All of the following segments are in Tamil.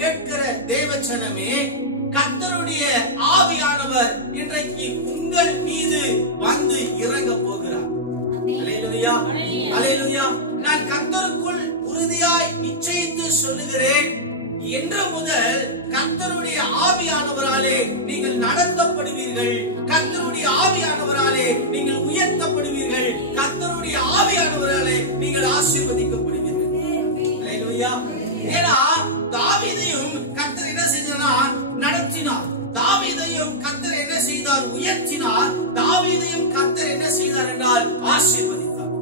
கேட்கிற தேவச்சனமே, கர்த்தருடைய ஆவியானவர் இன்றைக்கு உங்கள் மீது வந்து இறங்க போகிறார். அல்லேலூயா, அல்லேலூயா. நான் கர்த்தருக்குள் உறுதியாய் நிச்சயித்து சொல்லுகிறேன், இன்று முதல் கர்த்தருடைய ஆவியானவராலே நீங்கள் நடத்தப்படுவீர்கள். கர்த்தருடைய ஆவியானவராலே நீங்கள் உயர்த்தப்படுவீர்கள். கர்த்தருடைய ஆவியானவராலே நீங்கள் ஆசீர்வதிக்கப்படுவீர்கள். அல்லேலூயா. ஏன்னா தாவீதையும் கர்த்தர் என்ன செஞ்சார்? நடத்தினார். தாவீதையும் கர்த்தர் என்ன செய்தார்? உயர்த்தினார். தாவீதையும் கர்த்தர் என்ன செய்தார் என்றால் ஆசீர்வதித்தார்.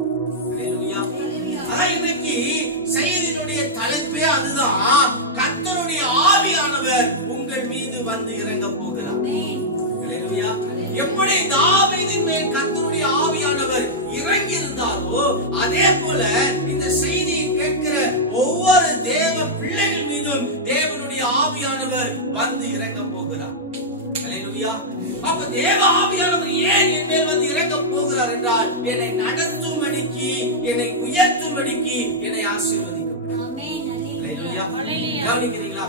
அல்லேலூயா. அதான் இன்னைக்கு செய்தியினுடைய தலைப்பே அதுதான். கர்த்தருடைய ஆவியானவர் உங்கள் மீது வந்து இறங்க போகிறார். அல்லேலூயா. எப்படி தாவீதின் மேல் கர்த்தருடைய ஆவியானவர் இறங்கி இருந்தாரோ, அதே போல இந்த செய்தியை கேட்கிற ஒவ்வொரு தேவ பிள்ளைகள் மீதும் தேவனுடைய ஆவியானவர் வந்து இறங்க போகிறார். அல்லேலூயா. அப்ப தேவ ஆவியானவர் ஏன் என் மேல் வந்து இறங்க போகிறார் என்றால், என்னை நடத்தும்படிக்கு, என்னை உயர்த்தும்படிக்கு, என்னை ஆசீர்வதிக்கும். அல்லேலூயா. கவனிக்கிறீங்களா?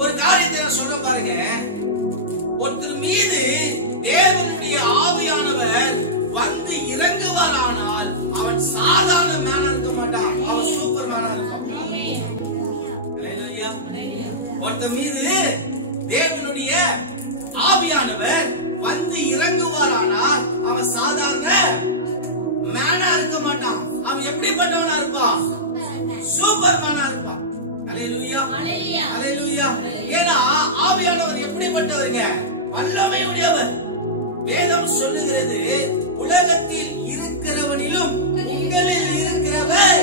ஒரு காரியத்தை நான் சொல்ற பாருங்க. ஒருத்தர் மீது தேவனுடைய ஆவியானவர் வந்து இறங்குவாரானால் அவன் சாதாரண மேனா இருக்க மாட்டான், அவன் சூப்பர் மேனா இருப்பான். அல்லேலூயா. ஒருத்தர் மீது தேவனுடைய ஆவியானவர் வந்து இறங்குவாரானால் அவன் சாதாரண மேனா இருக்க மாட்டான். அவன் எப்படிப்பட்டவனா இருப்பான்? சூப்பர் மேனா இருப்பான். அல்லேலூயா, அல்லேலூயா. ஏன்னா ஆவியானவர் எப்படிப்பட்டவருங்க? வல்லமையுடையவர். வேதம் சொல்லுகிறது, உலகத்தில் இருக்கிறவனிலும் உங்களில் இருக்கிறவர்,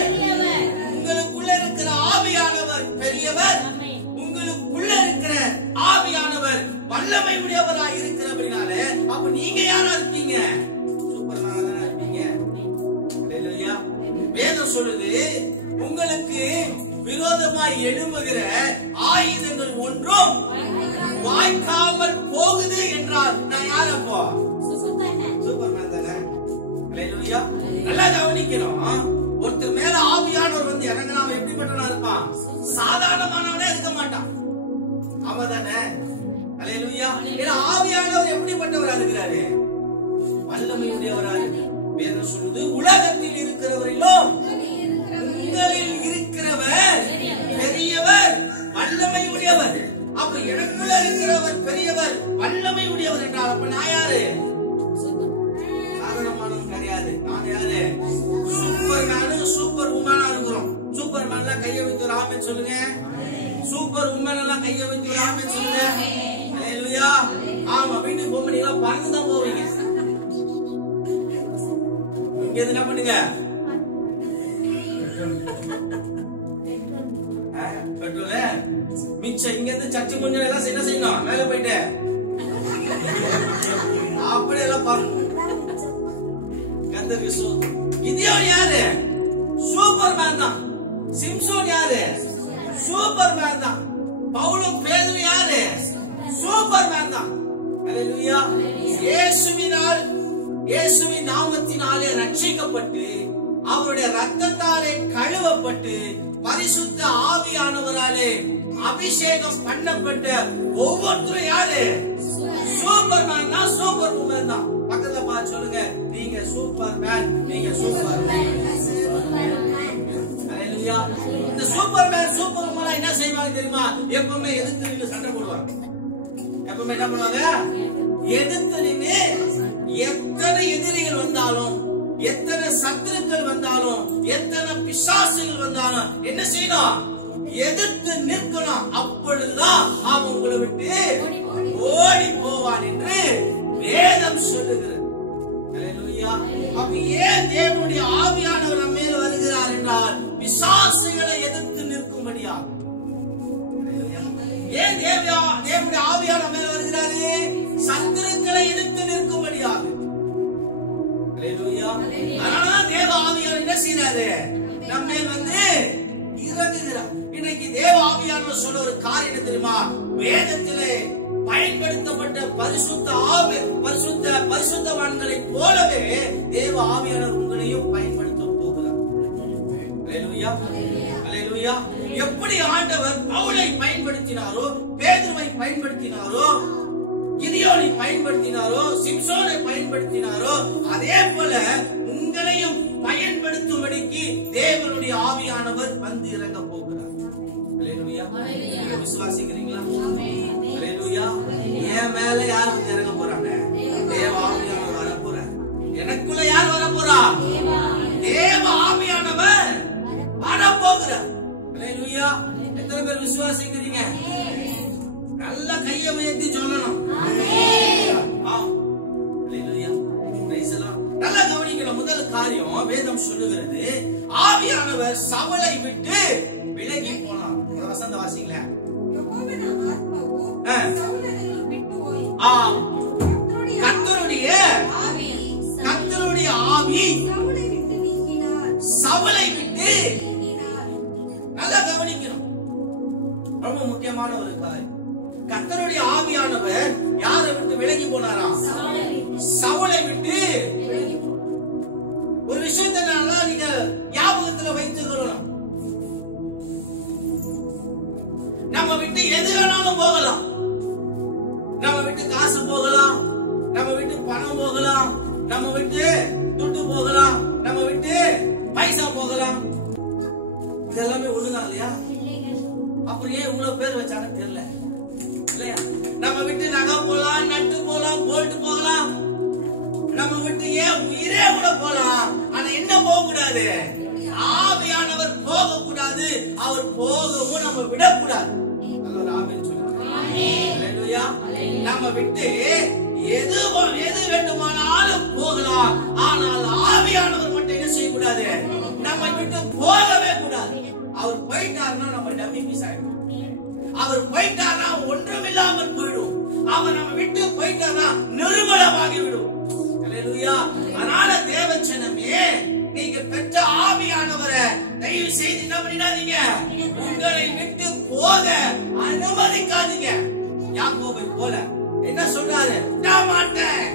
உங்களுக்குள்ள இருக்கிற ஆவியானவர் பெரியவர். உங்களுக்குள்ள இருக்கிற ஆவியானவர் வல்லமை உடையவராய் இருக்கிறபடினால அப்ப நீங்க யாரா இருப்பீங்க? சூப்பர்மேனா தானே இருப்பீங்க. அல்லேலூயா. வேதம் சொல்லுது, உங்களுக்கு விரோதமாய் எழும்புகிற ஆயுதங்கள் ஒன்றும் வாய்க்காமல் போகுது என்றால் நான் யார்? அப்போ சூப்பர்மேன் தானே. அல்லேலூயா. நல்லா கவனிக்கணும். ஒருத்தர் மேல ஆவியானவர் வந்து இறங்கினா அவன் எப்படிப்பட்டவனா இருப்பான்? சாதாரணமானவனே இருக்க மாட்டான். அவன் தானே. அல்லேலூயா. ஏன்னா ஆவியானவர் எப்படிப்பட்டவரா இருக்கிறாரு? வல்லமையுடையவரா இருக்கு. வேதம் சொல்லுது, உலகத்தில் இருக்கிறவரிலும் உங்களில் இருக்கிறவர் பெரியவர், வல்லமை உடையவர். அப்ப எனக்குள்ள இருக்கிறவர் பெரியவர், வல்லமை உடையவர் என்றால் அப்ப நான் யாரு? சாதாரணமானவன் கிடையாது. நான் யாரு? சூப்பர் மேனு, சூப்பர் உமனா இருக்கிறோம். சூப்பர் மேன் எல்லாம் கையை வைத்து ஒரு ஆமென் சொல்லுங்க. சூப்பர் உமன் எல்லாம் கையை வைத்து ஒரு ஆமென் சொல்லுங்க. அல்லேலூயா. ஆமா, வீட்டுக்கு போக நீங்க பறந்துதான் போவீங்க. இங்க என்ன பண்ணுங்க? பெட்ரோல மிச்சம் இங்க இருந்து சர்ச்சை கொஞ்சம் எல்லாம் என்ன செய்யணும்? மேல போயிட்டு அப்படி எல்லாம் கர்த்தருக்கு ஸ்தோத்திரம். கிதியோன் யாரு? சூப்பர் மேன் தான். சிம்சோன் யாரு? சூப்பர் மேன் தான். பவுலும் பேதுரு யாரு? சூப்பர் மேன் தான். அல்லேலூயா. இயேசுவின் நாமத்தினாலே ரட்சிக்கப்பட்டு அவருடைய ரத்தத்தாலே கழுவப்பட்டு பரிசுத்த ஆவியானவராலே அபிஷேகம் பண்ணப்பட்ட ஒவ்வொருத்தரும் யாரு? சூப்பர் மேன் தான், சூப்பர் உமன் தான். பக்கத்துல பார்த்து சொல்லுங்க, நீங்க சூப்பர் மேன், நீங்க சூப்பர் மேன். அல்லேலூயா. இந்த சூப்பர் மேன் சூப்பர் உமன் என்ன செய்வாங்க தெரியுமா? எப்பவுமே எதிர்த்து நின்று சண்டை போடுவாங்க. எப்பவுமே என்ன பண்ணுவாங்க? எதிர்த்து நின்று எத்தனை எதிரிகள் வந்தாலும், எத்தனை சத்துருக்கள் வந்தாலும், எத்தனை பிசாசுகள் வந்தாலும் என்ன செய்யணும்? எதிர்த்து நிற்கணும். அப்பொழுதுதான் அவன் உங்களை விட்டு ஓடி போவான் என்று வேதம் சொல்லுகிறது. அல்லேலூயா. அப்ப ஏன் தேவனுடைய ஆவியானவர் நம்ம மேல் வருகிறார் என்றால் பிசாசுகளை எதிர்த்து நிற்கும்படியா. ஏன் தேவனுடைய ஆவியானவர் மேல் வருகிறாரு? சத்துருக்களை எதிர்த்து நிற்கும்படியாக. அல்லேலூயா. அதனால தேவ ஆவியானவர் என்ன செய்யறாரு? நம்ம மேல் வந்து இறங்குகிறார். இன்னைக்கு தேவ ஆவியானவர் சொல்ற ஒரு காரியம் தெரியுமா? வேதத்திலே பயன்படுத்தப்பட்ட பரிசுத்தவான்களை போலவே தேவ ஆவியானவர் உங்களையும் பயன்படுத்த போகிறார். அல்லேலூயா, அல்லேலூயா. எப்படி ஆண்டவர் பவுலை பயன்படுத்தினாரோ, பேதுருவை பயன்படுத்தினாரோ, கிதியோனை பயன்படுத்தினாரோ, சிம்சோனை பயன்படுத்தினாரோ, அதே போல உங்களையும் பயன்படுத்தும்படிக்கு தேவனுடைய ஆவியானவர் வந்து இறங்க போகிறார். அல்லேலூயா. விசுவாசிக்கிறீங்களா? அல்லேலூயா. என் மேல யார் வந்து இறங்க போறாங்க? தேவ ஆவியானவர் வர போறார். எனக்குள்ள யார் வர போறா? தேவ ஆவியானவர் வர போகிறார். அல்லேலூயா. எத்தனை பேர் விசுவாசிக்கிறீங்க? நல்ல கையை உயர்த்தி சொல்லணும். நல்லா கவனிக்கணும். முதல் காரியம் வேதம் சொல்லுகிறது, ஆவியானவர் சவுலை விட்டு விலகி போனார். வசந்த வாசிங்களே. கர்த்தருடைய ஆவி சவுலை விட்டு, நல்லா கவனிக்கணும். ரொம்ப முக்கியமான ஒரு காரியம். கர்த்தருடைய ஆவியானவர் யாரை விட்டு விலகி போனாரா? சவுலை விட்டு. ஒரு விஷயத்தை நல்லா நீங்க ஞாபகத்துல வைத்துக் கொள்ளணும். நம்ம விட்டு எது வேணாலும் போகலாம். நம்ம விட்டு காசு போகலாம், நம்ம விட்டு பணம் போகலாம், நம்ம விட்டு துட்டு போகலாம், நம்ம விட்டு பைசா போகலாம். இதெல்லாமே ஒண்ணுதான் இல்லையா? அப்புறம் ஏன் இவ்வளவு பேர் வச்சாங்கன்னு தெரியல இல்லையா? நம்ம விட்டு நகை போகலாம், நட்டு போகலாம், போல்ட் போகலாம், நம்ம விட்டு ஏன் உயிரே கூட போகலாம். ஆனா என்ன போக கூடாது? ஆவியானவர் போக கூடாது. அவர் போகவும் நம்ம விடக்கூடாது. நம்ம விட்டு எது வேண்டுமானாலும் போகலாம். ஆனால் ஆவியானவர் மட்டும் என்ன செய்யக்கூடாது? நம்ம விட்டு போகவே கூடாது. அவர் போயிட்டாருன்னா நம்ம டம்மி பீஸ் ஆயிடும். அவர் போயிட்டாரா ஒன்றுமில்லாமல் போயிடும். அவர் நம்ம விட்டு போயிட்டாரா நிர்மலமாகி விடும். அல்லேலூயா. அதனால தேவச்சனமே, நீங்க பெற்ற ஆவியானவரை தயவு செய்து என்ன பண்ணிடாதீங்க, உங்களை விட்டு போக அனுமதிக்காதீங்க. யாக்கோபை போல என்ன சொல்றாரு? நான் மாட்டேன்.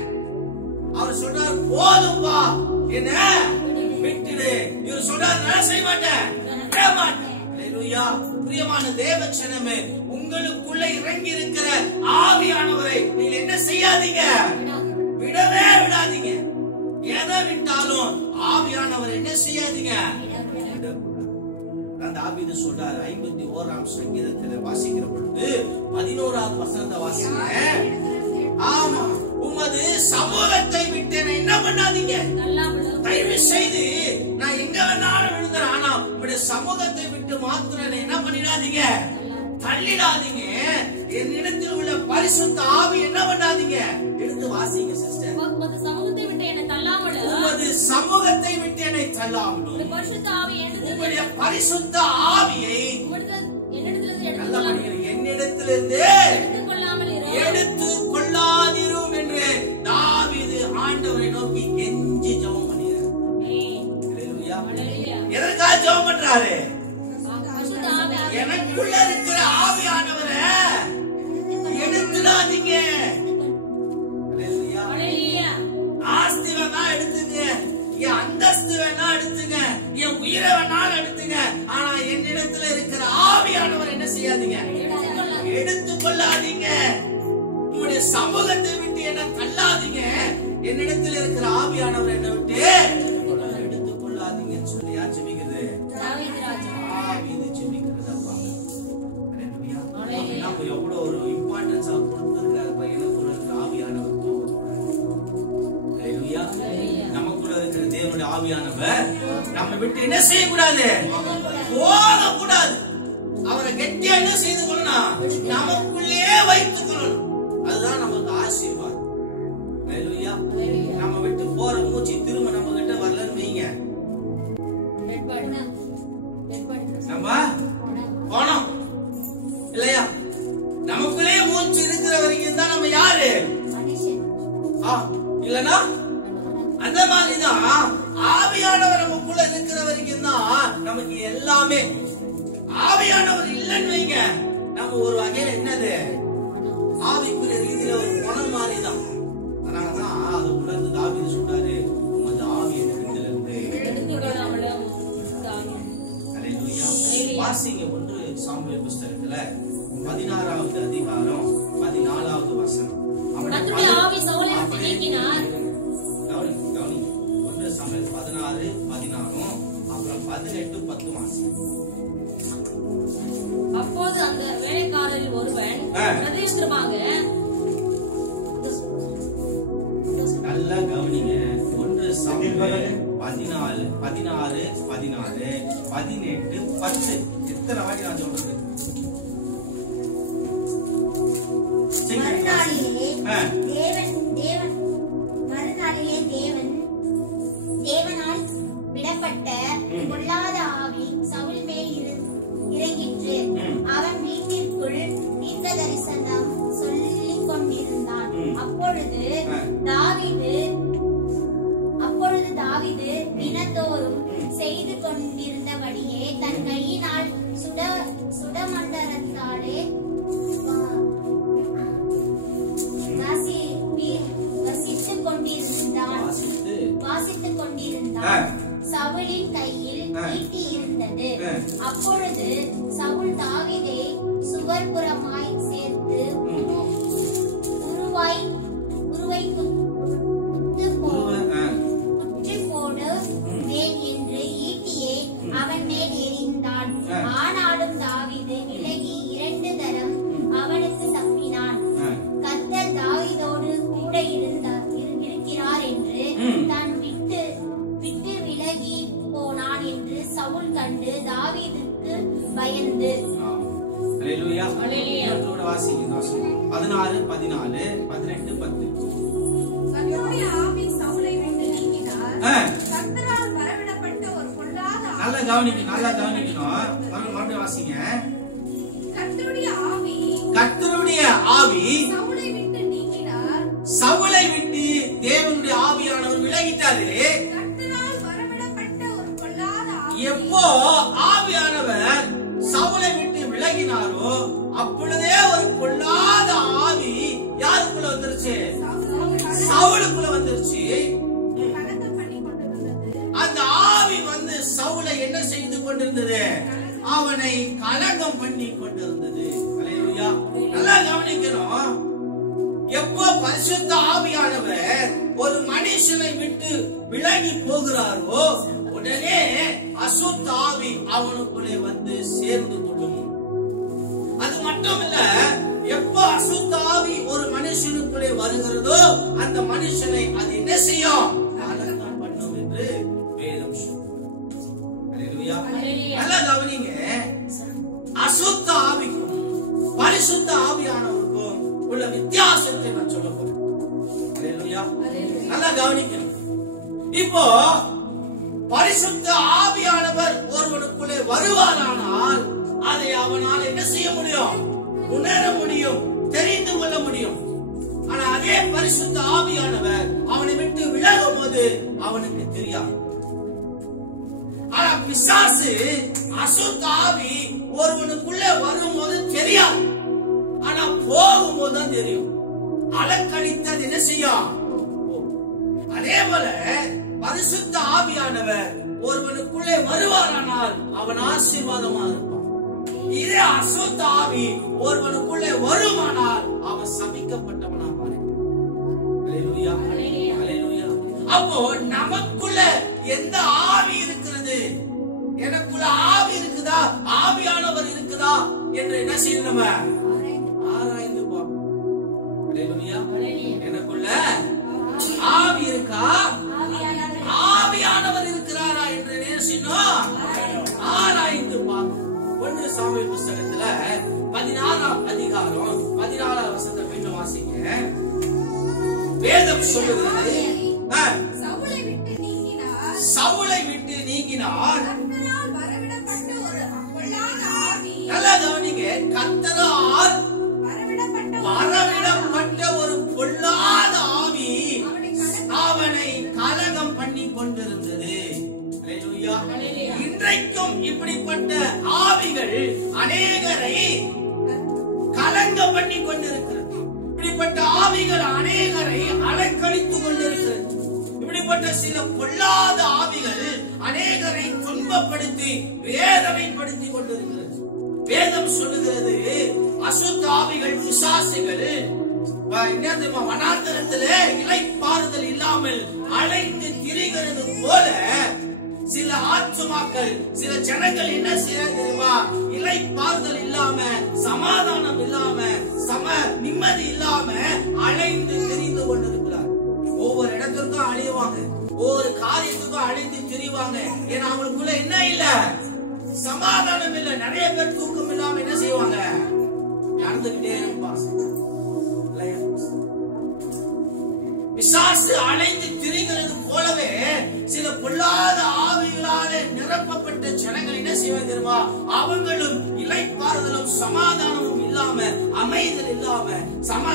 அவர் சொல்றாரு போதும் வா, என்ன விட்டுடு. இவர் சொல்றாரு நான் செய்ய மாட்டேன், விட மாட்டேன். அல்லேலூயா. பிரியமான தேவச்சனமே, உங்களுக்குள்ள இறங்கி இருக்கிற ஆவியானவரை நீங்க என்ன செய்யாதீங்க, விடவே விடாதீங்க. எதை விட்டாலும் ஆவியானவர் என்ன செய்யாதீங்க. தாவீது சொல்றாரு 51ஆம் சங்கீதத்தில் வாசிக்கிற பொழுது 11ஆவது வசனத்தை வாசிங்க. ஆமா, உமது சமூகத்தை விட்டு என்ன பண்ணாதீங்க. தயவு செய்து நான் எங்க வேணாலும் விழுந்துறேன், ஆனா உங்களுடைய சமூகத்தை விட்டு மாத்திரம் என்ன பண்ணிடாதீங்க, தள்ளிடாதீங்க. என்னிடத்தில் உள்ள பரிசுத்த ஆவி என்ன பண்ணாதீங்க, எடுத்து வாசிங்க சிஸ்டர். உமது சமூகத்தை விட்டு என்னை தள்ளாமலும், உமது சமூகத்தை விட்டு என்னை தள்ளாமலும், பரிசுத்த ஆவி உம்முடைய பரிசுத்த ஆவியை என்னிடத்திலிருந்து எடுத்துக் கொள்ளாதிரும் என்று தாவீது ஆண்டவரை நோக்கி கெஞ்சி ஜெபம் பண்ணினார். எதற்காக ஜெபம் பண்றாரு? எனக்குள்ள இருக்கிற ஆவியானவரை எடுத்துடாதீங்க. ஆஸ்தி வேணா எடுத்துங்க, என் அந்தஸ்து வேணா எடுத்துங்க, என் உயிரை வேணாலும் எடுத்துங்க, ஆனா என்னிடத்துல இருக்கிற ஆவியானவர் என்ன செய்யாதீங்க, எடுத்துக்கொள்ளாதீங்க. உங்களுடைய சமூகத்தை விட்டு என்ன தள்ளாதீங்க. என்னிடத்தில் இருக்கிற ஆவியானவர் என்ன விட்டு எடுத்துக்கொள்ளாதீங்கன்னு சொல்லி யார் ஜெபிக்கிறது? தாவீது ஜெபிக்கிறதப்பா. நம்ம எவ்வளவு ஒரு இம்பார்ட்டன்ஸ் அவர் கொடுத்திருக்காரு பையனுக்குள்ள இருக்கிற ஆவியானவர். நமக்குள்ள இருக்கிற தேவனுடைய ஆவியானவர் நம்ம விட்டு என்ன செய்யக்கூடாது, போக கூடாது. அவரை கெட்டியா என்ன செய்து கொள்ளணும், நமக்குள்ளே வைத்துக் கொள்ளணும். அதுதான் நமக்கு ஆசீர்வாதம். நம்ம விட்டு போற மூச்சு திரும்ப நம்ம கிட்ட வரலன்னு வைங்க, நம்ம போனோம் இல்லையா? நமக்குள்ளே மூச்சு இருக்கிற வரைக்கும் தான் நம்ம யாரு, இல்லனா அந்த மாதிரிதான் ஆவியானவர் நமக்குள்ள இருக்கிற வரைக்கும் தான் நமக்கு எல்லாமே. ஆவியானவர் இல்லைன்னு வைங்க, நம்ம ஒரு வகையில என்னது, ஆவிக்குரிய ரீதியில ஒரு பணம் மாதிரிதான். அதனாலதான் அதை உணர்ந்து தாவீது சொல்றாரு, அந்த ஆவியை இடத்திலிருந்து வாசிங்க 1 புஸ்தகத்துல 16வது அதிகாரம் 14வது வசனம். கர்த்தருடைய ஆவி சவுலை விட்டு நீக்கினார். கவனிங்க 1 சாமுவேல் 16 14 அப்புறம் 18 10 வாசிங்க. அப்போது அந்த வேலைக்காரரில் ஒருவன் பிரதிஷ்டமாக நல்லா கவனிங்க 1 சாமுவேல் 16 16 14 18 10 எத்தனை வாட்டி நான் சொல்றது? தேவனால் விடப்பட்ட பொல்லாத ஆவி சவுல் மேல் இறங்கிற்று. அவன் வீட்டிற்குள் தீர்க்க தரிசனம் சொல்லிக் கொண்டிருந்தான். அப்பொழுது தாவீது தினந்தோறும் செய்து கொண்டிருந்தபடியே தன் கையினால் சுடமண்டலத்தாலே வாசித்துக் கொண்டிருந்தான். சவுலின் கையில் ஈட்டி இருந்தது. அப்பொழுது சவுல் தாவீதை சுவர்புறமாய் சேர்த்து உருவை குத்து போடுவேன் என்று ஈட்டியை அவன் மேல் எறிந்தான். ஆனாலும் தாவீது விலகி 2 தரம் அவனுக்கு தப்பினான். கர்த்தர் தாவீதோடு கூட இருக்கிறார் என்று தான் விட்டு விலகி போனான் என்று சவுல் கண்டு தாவீதுக்கு பயந்து. அல்லேலூயா. அல்லேலூயா. வாசிங்க 16 14 18 10. கர்த்தருடைய ஆவி சவுலை விட்டு நீக்கினார். கர்த்தரால் வரவிடப்பட்ட ஒரு பொல்லாத ஆவி. நல்லா கவனிக்கணும். மறுபடியும் வாசிங்க. கர்த்தருடைய ஆவி சவுலை விட்டு நீக்கினார். சவுலை விட்டு தேவனுடைய ஆவியானவர் விலகிட்டாரு. கர்த்தரால் வரவிடப்பட்ட ஒரு பொல்லாத ஆவி. எப்போ ஆவியானவர் சவுலை விட்டு விலகினாரோ அப்பொழுதே ஒரு பொல்லாத ஆவி யாருக்குள்ள வந்துருச்சு? சவுலுக்குள்ள வந்துருச்சு. அந்த ஆவி வந்து சவுலை என்ன செய்து கொண்டிருந்தது? அவனை கலகம் பண்ணி கொண்டிருந்தது. அல்லேலூயா. நல்லா கவனிக்கணும். எப்போ பரிசுத்த ஆவியானவர் ஒரு மனுஷனை விட்டு விலகி போகிறாரோ உடனே அசுத்த ஆவி அவனுக்குள்ளே வந்து சேர்ந்து கொள்ளும். அது மட்டும் இல்ல, எப்போ அசுத்த ஆவி ஒரு மனுஷனுக்குள்ளே வருகிறதோ அந்த மனுஷனை அது என்ன செய்யும்? கலகம் பண்ணும் என்று வேதம் சொல்லுது. அல்லேலூயா. நல்லா கவனிங்க. அசுத்த ஆவிக்கும் பரிசுத்த ஆவியானவருக்கும் உள்ள வித்தியாசத்தை நான் சொல்ல போறேன். அல்லேலூயா. நல்லா கவனிக்கணும். இப்போ பரிசுத்த ஆவியானவர் ஒருவனுக்குள்ளே வருவாரானால் அதை அவனால் என்ன செய்ய முடியும்? உணர முடியும், தெரிந்து கொள்ள முடியும். ஆனா அதே பரிசுத்த ஆவியானவர் அவனை விட்டு விலகும் போது அவனுக்கு தெரியாது. ஆனா பிசாசு அசுத்த ஆவி ஒருவனுக்குள்ளே வரும்போது தெரியாது, ஆனா போகும்போது தான் தெரியும். அலக்கழித்தது என்ன செய்யும்? அதே போல பரிசுத்த ஆவியானவர் ஒருவனுக்குள்ளே வருவாரானால் அவன் ஆசீர்வாதமா இருப்பான். இதே அசுத்த ஆவி ஒருவனுக்குள்ளே வருமானால் அவன் சபிக்கப்பட்டவனா மாறுவான். அல்லேலூயா. அல்லேலூயா. அப்போ நமக்குள்ள எந்த ஆவி இருக்கிறது? எனக்குள்ள ஆவி இருக்குதா, ஆவியானவர் இருக்குதா என்று என்ன செய்யணும்? ஆராய்ந்து பார்ப்போம். அல்லேலூயா. எனக்குள்ள ஆவி இருக்கா, ஆவியானவர் இருக்கிறாரா என்று நேசினோம் ஆராய்ந்து பார்ப்போம். 1 சாமுவேல் புஸ்தகத்துல 16ஆம் அதிகாரம் 14ஆம் வசனத்தை மீண்டும் வாசிங்க. வேதம் சொல்லுகிறது சவுலை விட்டு நீங்கினார். கர்த்தரால் வரவிடப்பட்ட ஒரு பொல்லாத ஆவி. நல்லா கவனிங்க. கர்த்தரால் வரவிடப்பட்ட ஒரு பொல்லாத ஆவி அவனை கலகம் பண்ணி கொண்டிருந்தது. அல்லேலூயா. இன்றைக்கும் இப்படிப்பட்ட ஆவிகள் அநேகரை கலங்கம் பண்ணி கொண்டிருக்கிறது. இப்படிப்பட்ட ஆவிகள் அநேகரை அலக்கழித்துக் கொண்டிருக்கிறது. இப்படிப்பட்ட சில பொல்லாத ஆவிகள் அநேகரை துன்பப்படுத்தி வேதனைப்படுத்தி கொண்டிருக்கிறது. வேதம் சொல்லுகிறது அசுத்த ஆவிகள் பிசாசுகள் வனாந்தரத்திலே இளைப்பாறுதல் இல்லாமல் அலைந்து திரிகிறது போல சில ஆத்துமாக்கள் சில ஜனங்கள் என்ன செய்யறாங்க தெரியுமா? இளைப்பாறுதல் இல்லாம சமாதானம் இல்லாம நிம்மதி இல்லாம அலைந்து திரிந்து கொண்டிருக்கிறார். ஒவ்வொரு இடத்திற்கும் அழிவாங்க, ஒவ்வொரு காரியத்துக்கும் அழிந்து திரிவாங்க. ஏன்னா அவங்களுக்குள்ள என்ன இல்ல? சமாதானம் இல்ல. நிறைய பேர் தூக்கம் இல்லாம என்ன செய்வாங்க? நடந்துகிட்டே இருப்பாங்க. பிசாசு அலைந்து திரிகிறது போலவே சில பொல்லாத ஆவிகளாலே நிரப்பப்பட்ட ஜனங்கள் என்ன செய்வாங்க தெரியுமா? அவங்களும் இளைப்பாறுதலும் சமாதானமும் இல்லாம அமைதல் இல்லாம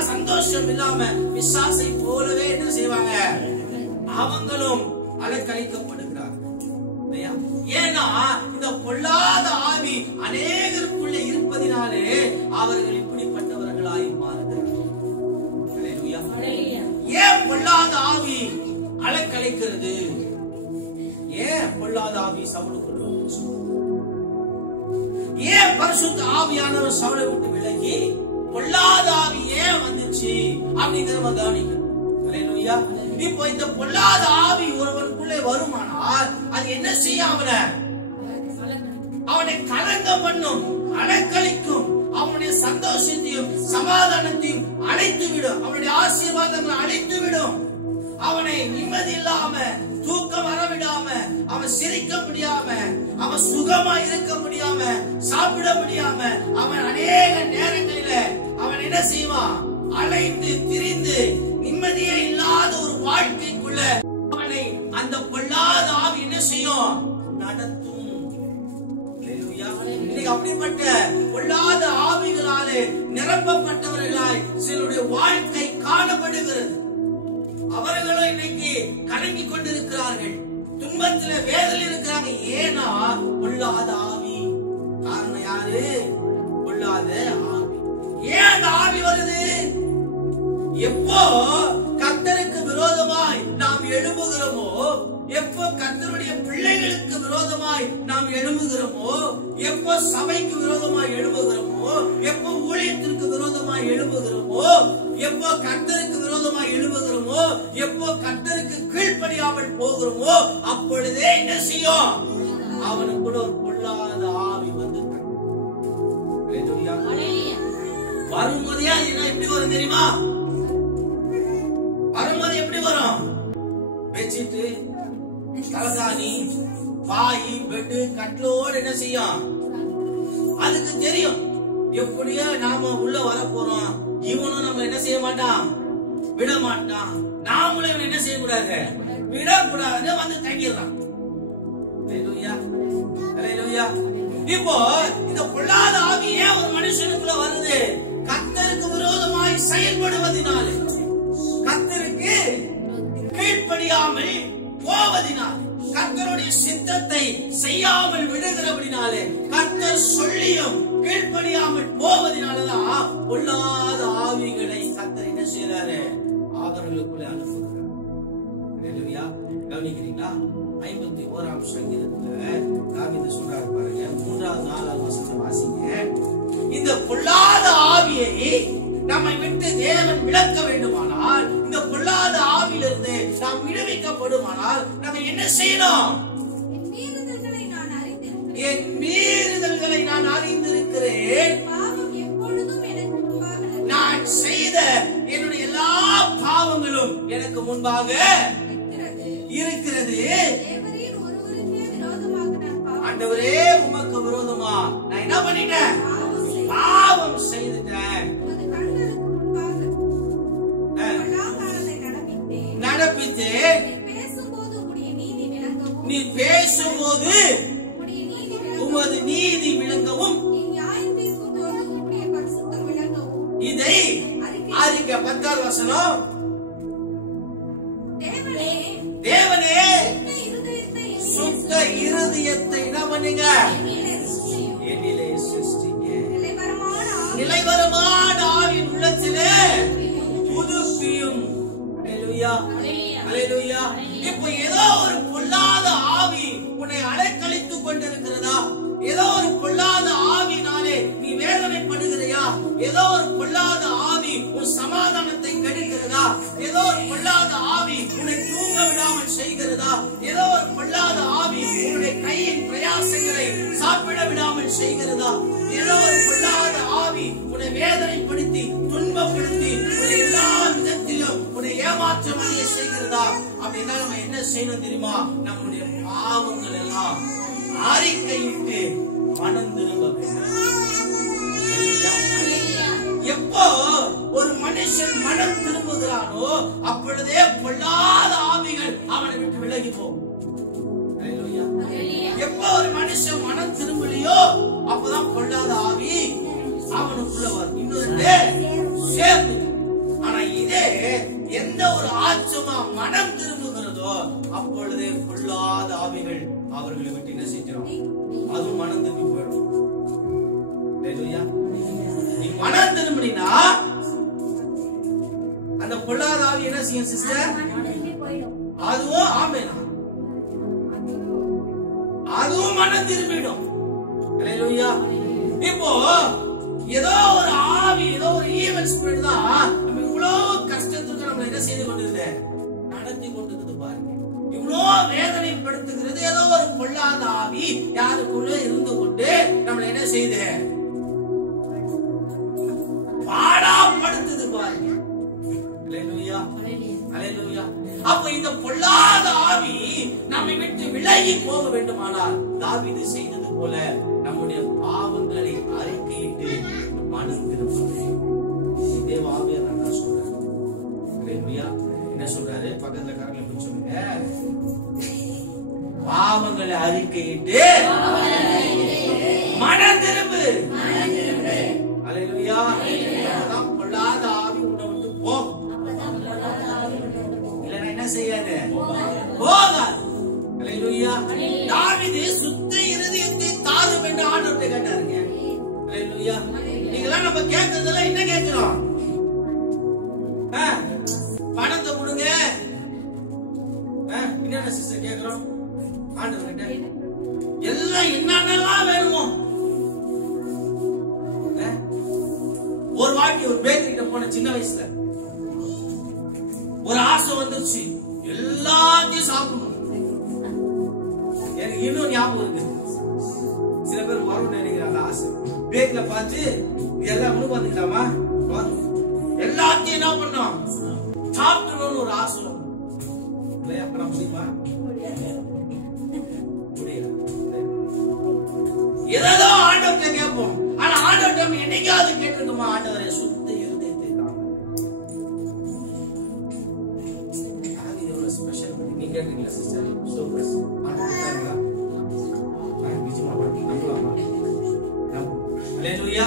சந்தோஷம் இல்லாம பிசாசை போலவே என்ன செய்வாங்க? அவங்களும் அலைக்கழிக்கப்படுகிறார்கள். ஏன்னா இந்த பொல்லாத ஆவி அநேகருக்குள்ளே இருப்பதினாலே அவர்கள் இப்படிப்பட்டவர்களாய் மாறுகிறார்கள். ஏன் பொல்லாத ஆவி அலைக்கழிக்கிறது? ஏன் பொல்லாத ஆவி சவுலுக்குள்ள வந்துச்சு? ஏன் பரிசுத்த ஆவியானவர் சவுலை விட்டு விலகி பொல்லாத ஆவி ஏன் வந்துச்சு அப்படிங்கறத கவனிக்கணும். இப்போ இந்த பொல்லாத ஆவி ஒருவனுக்குள்ளே வருமானால் அது என்ன செய்ய? அவனை கலங்கம் பண்ணும், அலைக்கழிக்கும், அவனுடைய சந்தோஷத்தையும் சமாதானத்தையும் அழைத்து விடும், அவனுடைய ஆசீர்வாதங்களை அழைத்து விடும். அவனை நிம்மதி இல்லாம தூக்கம் வரவிடாம அவன் சிரிக்க முடியாம அவன் சுகமா இருக்க முடியாம சாப்பிட முடியாம அவன் அநேக நேரங்களில அவன் என்ன செய்வான்? அலைந்து திரிந்து நிம்மதியே இல்லாத ஒரு வாழ்க்கைக்குள்ள அவனை அந்த பொல்லாத ஆவி என்ன செய்யும்? நடத்தும். அப்படிப்பட்ட பொல்லாத ஆவிகளாலே நிரப்பப்பட்டவர்களாய் சிலருடைய வாழ்க்கை காணப்படுகிறது. அவர்களும் இன்னைக்கு கலங்கி கொண்டிருக்கிறார்கள், துன்பத்தில வேதனையில் இருக்கிறாங்க. ஏன்னா பொல்லாத ஆவி. காரணம் யாரு? பொல்லாத ஆவி. ஏன் அந்த ஆவி வருது? எப்போ கர்த்தருக்கு விரோதமாய் நாம் எழும்புகிறோமோ, எப்போ கர்த்தருடைய பிள்ளைகளுக்கு விரோதமாய் நாம் எழும்புகிறோமோ, எப்போ சபைக்கு விரோதமாய் எழும்புகிறோமோ, எப்போ ஊழியத்திற்கு விரோதமாய் எழும்புகிறோமோ, எப்போ கர்த்தருக்கு விரோதமாய் எழும்புகிறோமோ, எப்போ கர்த்தருக்கு கீழ்ப்படியாமல் போகிறோமோ, அப்பொழுதே என்ன செய்யும்? அவனுக்குள்ள ஒரு பொல்லாத ஆவி வந்து வரும்போதே எப்படி வரும் தெரியுமா? வரும்போது எப்படி வரும்? பெட்ஷீட், தலகாணி, பாய், பெட்டு, கட்லோடு என்ன செய்யும்? அதுக்கு தெரியும் எப்படியோ நாம உள்ள வர போறோம், இவனும் நம்ம என்ன செய்ய மாட்டான், விட மாட்டான், நாமளும் இவன் என்ன செய்யக்கூடாது, விடக்கூடாது, வந்து தங்கிடலாம். இப்போ இந்த பொல்லாத ஆவி ஏன் ஒரு மனுஷனுக்குள்ள வருது? கர்த்தருக்கு விரோதமாய் செயல்படுவதனால, கர்த்தருக்கு கீழ்ப்படியாமல் போவதினாலே, கர்த்தருடைய சித்தத்தை செய்யாமல் விடுகிறபடினாலே, கர்த்தர் சொல்லியும் கீழ்ப்படியாமல் போவதினாலதான் பொல்லாத ஆவிகளை கர்த்தர் என்ன செய்யறாரு? அவர்களுக்குள்ளே அனுப்புகிறார். கவனிக்கிறீங்களா? 51ஆம் சங்கீதத்துல தாவீது சொல்றாரு பாருங்க, 3வது 4வது வசனத்தை வாசிங்க. இந்த பொல்லாத ஆவியை நம்மை விட்டு தேவன் விலக்க வேண்டுமானால், இந்த பொல்லாத ஆவியிலிருந்து நாம் விடுவிக்கப்படுமானால் நம்ம என்ன செய்யணும்? என் மீறுதல்களை நான் அறிந்திருக்கிறேன், நான் செய்த என்னுடைய எல்லா பாவங்களும் எனக்கு முன்பாக இருக்கிறது. ஆண்டவரே, உமக்கு விரோதமா நான் என்ன பண்ணிட்டேன்? பாவம் செய்துட்டேன், நடப்பித்தேன். நீ பேசும்போது உமது நீதி விளங்கவும் இதை அறிக்க. 10வது வசனம், தேவனே சுத்த இருதயத்தை என்ன பண்ணுங்க? என்னிலே சிருஷ்டிங்க. நிலைவரமான ஆவின் உள்ளத்திலே புதுப்பியும். அல்லேலூயா. இப்போ ஏதோ ஒரு பொல்லாத ஆவி உன்னை அலைக்கழித்துக் கொண்டிருக்கிறதா? ஏதோ ஒரு பொல்லாத ஆவினாலே ஏதோ ஒரு பொல்லாத ஆவி உன் சமாதானத்தை கெடுக்கிறதா? ஏதோ ஒரு பொல்லாத ஆவி உன்னை தூங்க விடாமல் செய்கிறதா? ஏதோ ஒரு பொல்லாத ஆவி உன்னுடைய கையின் பிரயாசங்களை சாப்பிட விடாமல் செய்கிறதா? ஏதோ ஒரு பொல்லாத ஆவி உன்னை வேதனைப்படுத்தி துன்பப்படுத்தி உன்னை எல்லா விதத்திலும் உன்னை ஏமாற்றம் அடைய செய்கிறதா? அப்படின்னா நம்ம என்ன செய்யணும் தெரியுமா? நம்முடைய பாவங்கள் எல்லாம் அறிக்கையிட்டு மனம் திரும்ப வேண்டும். எப்போ ஒரு மனுஷன் மனம் திரும்புகிறானோ அப்பொழுதே பொல்லாத ஆவிகள் அவனை விட்டு விலகி போகும். எப்போ ஒரு மனுஷன் மனம் திரும்பலையோ அப்பதான் பொல்லாத ஆவி அவனுக்குள்ள வரும். இன்னொரு சேர்ந்து. ஆனா இதே எந்த ஒரு ஆத்மா மனம் திரும்புகிறதோ அப்பொழுதே பொல்லாத ஆவிகள் அவர்களை விட்டு என்ன செஞ்சிடும்? அதுவும் மனம் திரும்பி போயிடும். நீ மனம் திரும்பினா அந்த பொல்லாத ஆவி என்ன செய்யும் சிஸ்டர்? அதுவும் ஆமேனா, அதுவும் மனம் திரும்பிடும். இப்போ ஏதோ ஒரு ஆவி, ஏதோ ஒரு ஈவல் ஸ்பிரிட் தான் நம்ம இவ்வளவு கஷ்டத்துக்கு நம்ம என்ன செய்து கொண்டிருது, நடத்தி கொண்டிருக்குது பாருங்க. இவ்வளவு வேதனைப்படுத்துகிறது ஏதோ ஒரு பொல்லாத ஆவி யாருக்குள்ள இருந்து கொண்டு நம்மளை என்ன செய்யுது, பாடாப்படுத்துது பாருங்க. அப்ப இந்த பொல்லாத ஆவி நம்மை விட்டு விலகி போக வேண்டுமானால் தாவீது செய்தது போல நம்முடைய பாவங்களை அறிக்கையிட்டு மனம் திரும்பும். இதே ஆவியானவர் நான் சொல்றேன். என்ன சொல்றாரு? பக்கத்துல கரங்களை சொல்லுங்க. பாவங்களை அறிக்கையிட்டு மனம் திரும்பு. அல்லேலூயா. அப்பதான் பொல்லாத ஆவி உன்னை விட்டு போகும். இல்லைன்னா என்ன செய்யாது? போகாது. அல்லேலூயா. தாவீது சுத்த இருதயத்தை தாரும் என்று ஆண்டவர்கிட்ட கேட்டாருங்க. அல்லேலூயா. நீங்களாம் நம்ம கேட்கறதெல்லாம் என்ன கேட்கிறோம்? பணத்தை கொடுங்க. என்ன சிஸ்டர் கேட்கிறோம் ஆண்டவர்கிட்ட? எல்லாம் என்னென்னலாம் வேணுமோ. ஒரு வாட்டி ஒரு பேக்கரி கிட்ட போன சின்ன வயசுல ஒரு ஆசை வந்துருச்சு, எல்லாத்தையும் சாப்பிடணும். எனக்கு இன்னும் ஞாபகம் இருக்கு. சில பேர் வரும் நினைக்கிறாங்க ஆசை. பேக்கரில பார்த்து எல்லாம் முழு வந்துக்கலாமா, எல்லாத்தையும் என்ன பண்ணோம் சாப்பிடணும்னு ஒரு ஆசை. முடியுமா? ஏதோ ஆண்டவர்கிட்ட கேட்போம். ஆனா ஆண்டவர்கிட்ட என்னைக்காவது கேட்டிருக்குமா? ஆண்டவரே சுத்த இருதயத்தை தாங்க. அது எவ்வளவு ஸ்பெஷல். நீங்க கேட்டீங்களா சிஸ்டர்? சூப்பர். அல்லேலூயா.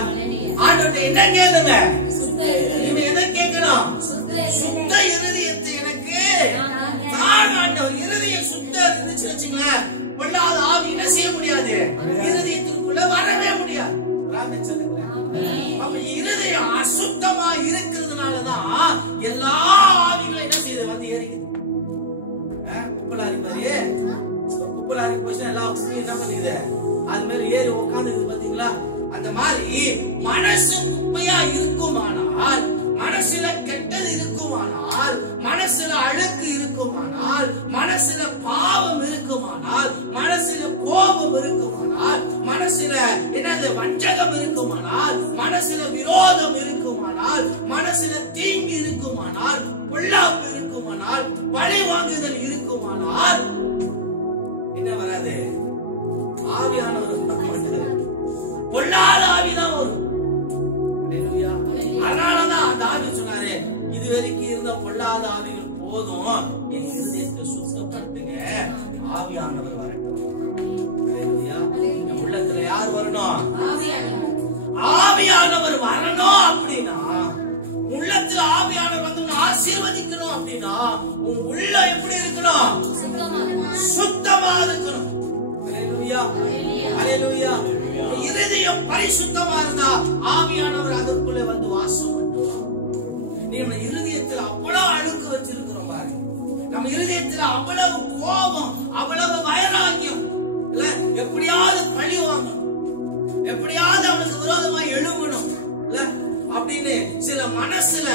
ஆண்டவர்கிட்ட என்ன கேளுங்க? நீங்க எதை கேட்கணும்? சுத்த இருதயத்தை எனக்கு தாங்க ஆண்டவர். இருதயம் சுத்தம் இருந்துச்சு வச்சுங்களேன், பொல்லாத ஆவி என்ன செய்ய முடியாது, இருதயத்திற்குள்ள வரவே முடியாது. அப்ப இருதயம் அசுத்தமா இருக்கிறதுனாலதான் எல்லா ஆவிகளும் என்ன செய்யுது, வந்து ஏறிக்குது. குப்பலாரி மாதிரியே குப்பலாரி போச்சுன்னா எல்லா குப்பையும் என்ன பண்ணுது, அது மேல ஏறி உட்காந்துக்குது பாத்தீங்களா? அந்த மாதிரி மனசு குப்பையா இருக்குமானால், மனசுல கெட்டது இருக்குமானால், மனசுல அழுக்கு இருக்குமானால், மனசுல பாவம் இருக்குமானால், மனசுல கோபம் இருக்குமானால், மனசுல என்னது வஞ்சகம் இருக்குமானால், மனசுல விரோதம் இருக்குமானால், மனசுல தீங்கு இருக்குமானால், பொல்லாப்பு இருக்குமானால், பழி வாங்குதல் இருக்குமானால் என்ன வராது? ஆவியானவர் பொல்லாத ஆவிதான் வரும். அதனாலதான் தாவீது சொன்னாரு, இதுவரைக்கும் இருந்த பொல்லாத ஆவிகள் போதும், என் இருதயத்தை சுத்தப்படுத்துங்க, ஆவியானவர் வரட்டும். உள்ளத்துல யார் வரணும்? ஆவியானவர் வரணும். அப்படின்னா உள்ளத்துல ஆவியானவர் வந்து ஆசீர்வதிக்கணும். அப்படின்னா உன் உள்ள எப்படி இருக்கணும்? சுத்தமா இருக்கணும். அல்லேலூயா. இருதயம் பரிசுத்தமா இருந்தா ஆவியானவர் அதற்குள்ளே வந்து வாசம் பண்ணுவார். நம்ம இருதயத்தில் அவ்வளவு அழுக்கு வச்சிருக்கிறோம் பாருங்க. நம்ம இருதயத்தில் அவ்வளவு கோபம், அவ்வளவு வைராக்கியம், இல்ல எப்படியாவது பழி வாங்கணும், எப்படியாவது அவனுக்கு விரோதமா எழும்பணும், இல்ல மனசுல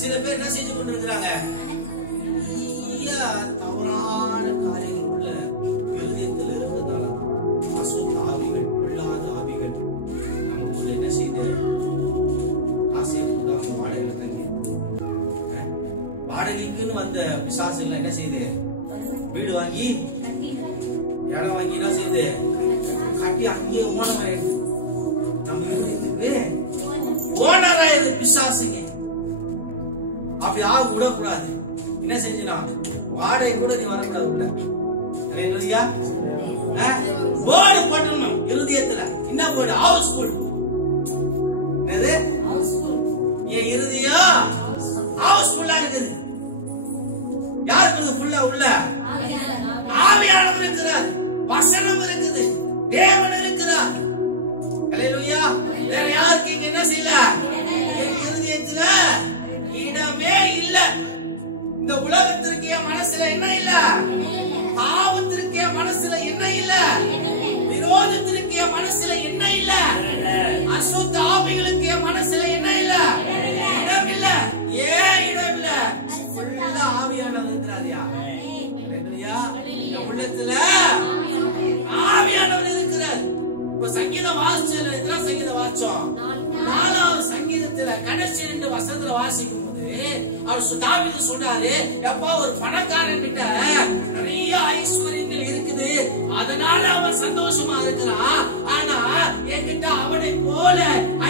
சில பேர் என்ன செஞ்சு கொண்டு இருக்கிறாங்க, தவறான காரியங்கள் உள்ள இருதயத்தில் இருந்ததால அசுத்த ஆவிகள், பொல்லாத ஆவிகள் நமக்குள்ள என்ன செய்து ஆசையை கொடுத்தாங்க. வாடகையில தங்கி வாடகைக்குன்னு வந்த பிசாசுகள் என்ன செய்யுது, வீடு வாங்கி இடம் வாங்கி என்ன செய்யுது கட்டி அங்கேயே ஓனராயிடுது. நம்ம இருதயத்துக்கு ஓனராயிடுது பிசாசுங்க. அப்படி ஆக விடக்கூடாது. என்ன செஞ்சுனா வாடகை கூட நீ வரக்கூடாது உள்ள. போர்டு போட்டணும் இருதயத்துல. என்ன போர்டு? ஹவுஸ்ஃபுல். என்னது? என் இருதயம் ஹவுஸ்ஃபுல்லா இருக்குது. யாருக்கு ஃபுல்லா உள்ள? ஆவியானவர் இருக்கிறார், வசனம் இருக்குது, தேவன் இருக்கிறார். ஹல்லேலூயா. வேற யாருக்கு இங்க என்ன செய்யல? என் இருதயத்துல இடமே இல்ல. இந்த உலகத்திற்கு என் மனசுல என்ன இல்ல? பாவத்திற்கு என் மனசுல என்ன இல்ல? விரோதத்திற்கு என் மனசுல என்ன இல்ல? அசுத்த ஆவிகளுக்கு என் மனசுல என்ன இல்ல? இடம் இல்ல. ஏன் இடம் இல்ல? ஃபுல்லா ஆவியானவர் இருக்கிறாரியா? ஹல்லேலூயா. என் உள்ளத்துல ஆவியானவர் இருக்கிறார். இப்ப சங்கீதம் வாசிச்சதுல எத்தனை சங்கீதம் வாசிச்சோம்? 4வது சங்கீதத்துல கடைசி 2 வசனத்துல வாசிக்கும் போது அவர் தாவீது சொல்றாரு, எப்பா ஒரு பணக்காரன் கிட்ட நிறைய ஐஸ்வர்யங்கள் இருக்குது, அதனால அவன் சந்தோஷமா இருக்கிறான். ஆனா என்கிட்ட அவனை போல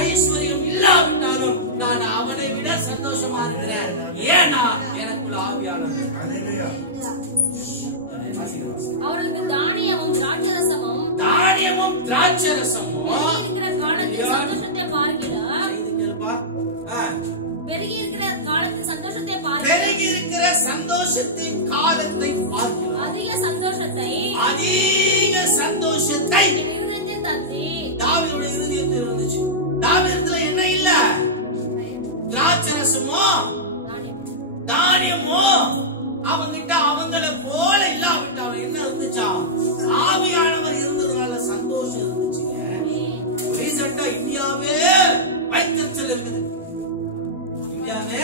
ஐஸ்வர்யம் இல்லாவிட்டாலும் நான் அவனை விட சந்தோஷமா இருக்கிறேன். ஏன்னா எனக்குள்ள ஆவியானவர். அவர்களுக்கு தானியமும் திராட்சரசமும் இருக்கிற காலத்தில் சந்தோஷத்தை பார்க்கிறார். பெருகி இருக்கிற காலத்தில் சந்தோஷத்தை பார்க்கிறார். பெருகி இருக்கிற சந்தோஷத்தின் காலத்தை பார்க்கிறார். அதிக சந்தோஷத்தை என் இருதயத்தில் தந்தி. தாவீதுடைய இருதயத்தில் இருந்துச்சு. தாவீதுல என்ன இல்ல? திராட்சரசமோ தானியமோ அவங்கிட்ட அவங்கள போல இல்லாவிட்டாலும் என்ன இருந்துச்சா? ஆவியானவர் இருந்ததுனால சந்தோஷம் இருந்துச்சுங்க. ரீசெண்டா இந்தியாவே வைத்தறிச்சல் இருக்குது. இந்தியாவே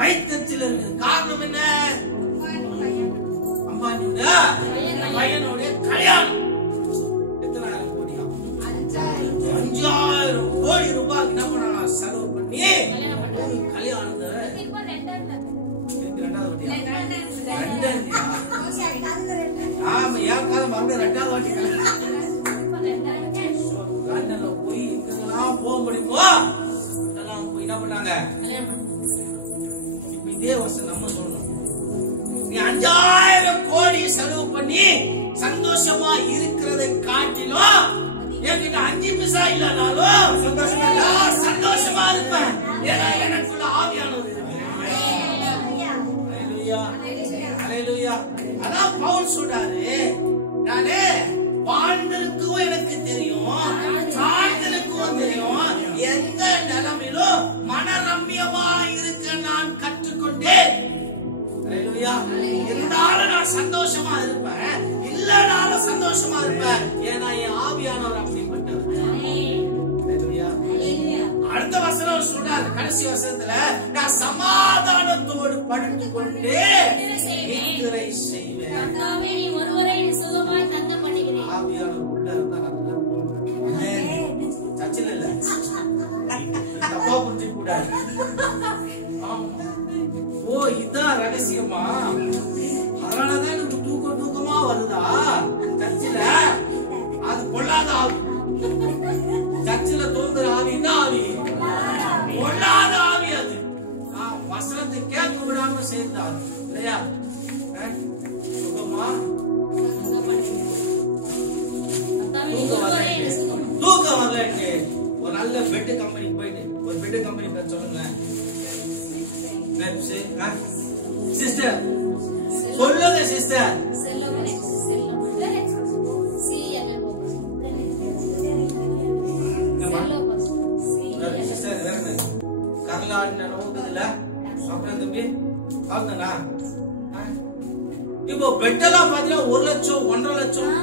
வைத்தறிச்சல் இருக்குது. காரணம் என்ன? அம்பானியோட பையனுடைய கல்யாணம். எத்தனை ஆயிரம் கோடியா? 5000 கோடி ரூபாய்க்கு என்ன பண்ணா செலவு பண்ணி கல்யாணத்தை போய் போக முடியுமோ போய் என்ன பண்ணாங்க. இப்ப இதே வருஷம் நம்ம சொல்லணும், நீ 5000 கோடி செலவு பண்ணி சந்தோஷமா இருக்கிறதை காட்டிலும் என்கிட்ட 5 பைசா இல்லனாலும் சந்தோஷமா இருப்பேன். ஏன்னா எனக்குள்ள ஆவியானவர். அதான் பவுல் சொல்றாரு, நானே வாழ்ந்திருக்கும் எனக்கு தெரியும், வாழ்ந்திருக்கும் தெரியும், எந்த நிலைமையிலும் மனரம்யமா இருக்க நான் கற்றுக்கொண்டேன். இருந்தாலும் நான் சந்தோஷமா இருப்பேன், இல்லனாலும் சந்தோஷமா இருப்பேன். ஏன்னா என் ஆவியானவர் அப்படிப்பட்டவர். அடுத்த வசனம் சொல்றாரு, கடைசி வசனத்துல, நான் சமாதானத்தோடு படுத்துக் கொண்டு நித்திரை செய்வேன். ஆவியானவர் உள்ள இருந்தா சச்சில் இல்ல, தப்பா புரிஞ்சுக்க கூடாது. ஓ இதான் ரகசியமா? அதனாலதான் எனக்கு தூக்கமா வருதா சர்ச்சில? அது பொல்லாத ஆவி. சர்ச்சில தோன்ற ஆவி தான் ஆவி, பொல்லாத ஆவி. அது வசனத்தை கேட்க விடாம சேர்ந்தாரு இல்லையா? சுகமா தூக்கம் வரல. ஒரு நல்ல பெட் கம்பெனி போயிட்டு, ஒரு பெட் கம்பெனி பேர் சொல்லுங்க சிஸ்டர், சொல்லுங்க சிஸ்டர். இப்போ பெட்டெல்லாம் பாத்தீங்கன்னா 1 லட்சம் 1.5 லட்சம்.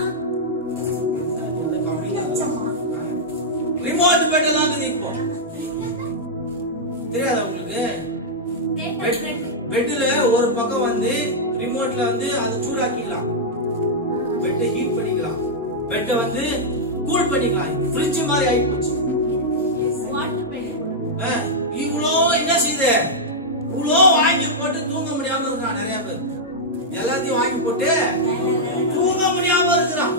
ரிமோட் பெட் எல்லாம் இப்போ தெரியாதா உங்களுக்கு? பெட்ல ஒரு பக்கம் வந்து ரிமோட்ல வந்து அதை சூடாக்கிக்கலாம், பெட்டை ஹீட் பண்ணிக்கலாம், பெட்டை வந்து கூல் பண்ணிக்கலாம். ஃப்ரிட்ஜ் மாதிரி ஆகி போச்சு. இவ்வளோ என்ன செய்யுது, இவ்வளோ வாங்கி போட்டு தூங்க முடியாம இருக்கான் நிறைய பேர். எல்லாத்தையும் வாங்கி போட்டு தூங்க முடியாம இருக்கிறான்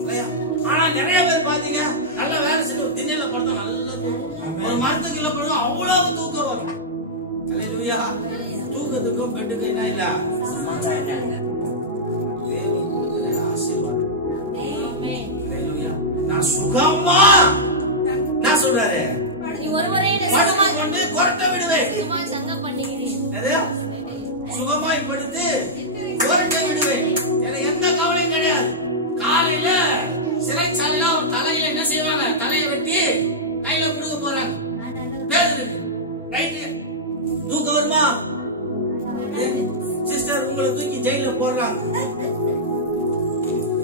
இல்லையா? ஆனா நிறைய பேர் பாத்தீங்க நல்ல வேலை செஞ்சு திண்ணையில படுத்தா நல்லா தூக்கம், ஒரு மரத்துக்கு இல்ல படுத்தா அவ்வளவு தூக்கம் வரும். அல்லேலூயா. தூக்கத்துக்கும் பெட்டுக்கும் என்ன இல்ல, தேவன் கொடுக்கிற ஆசீர்வாதம். அல்லேலூயா. நான் சுகமா நான் சொல்றாரு படுத்துக் கொண்டு கொரட்டை விடுவேன். சுகமாய் படுத்து கொரட்டை விடுவேன். எனக்கு எந்த கவலையும் கிடையாது. காலையில சிறைச்சாலையில ஒரு தலையில என்ன செய்வாங்க, தலையை வெட்டி கையில கொடுக்க போறாங்க. தூக்கம் வருமா சிஸ்டர்? உங்களை தூக்கி ஜெயில போடுறாங்க.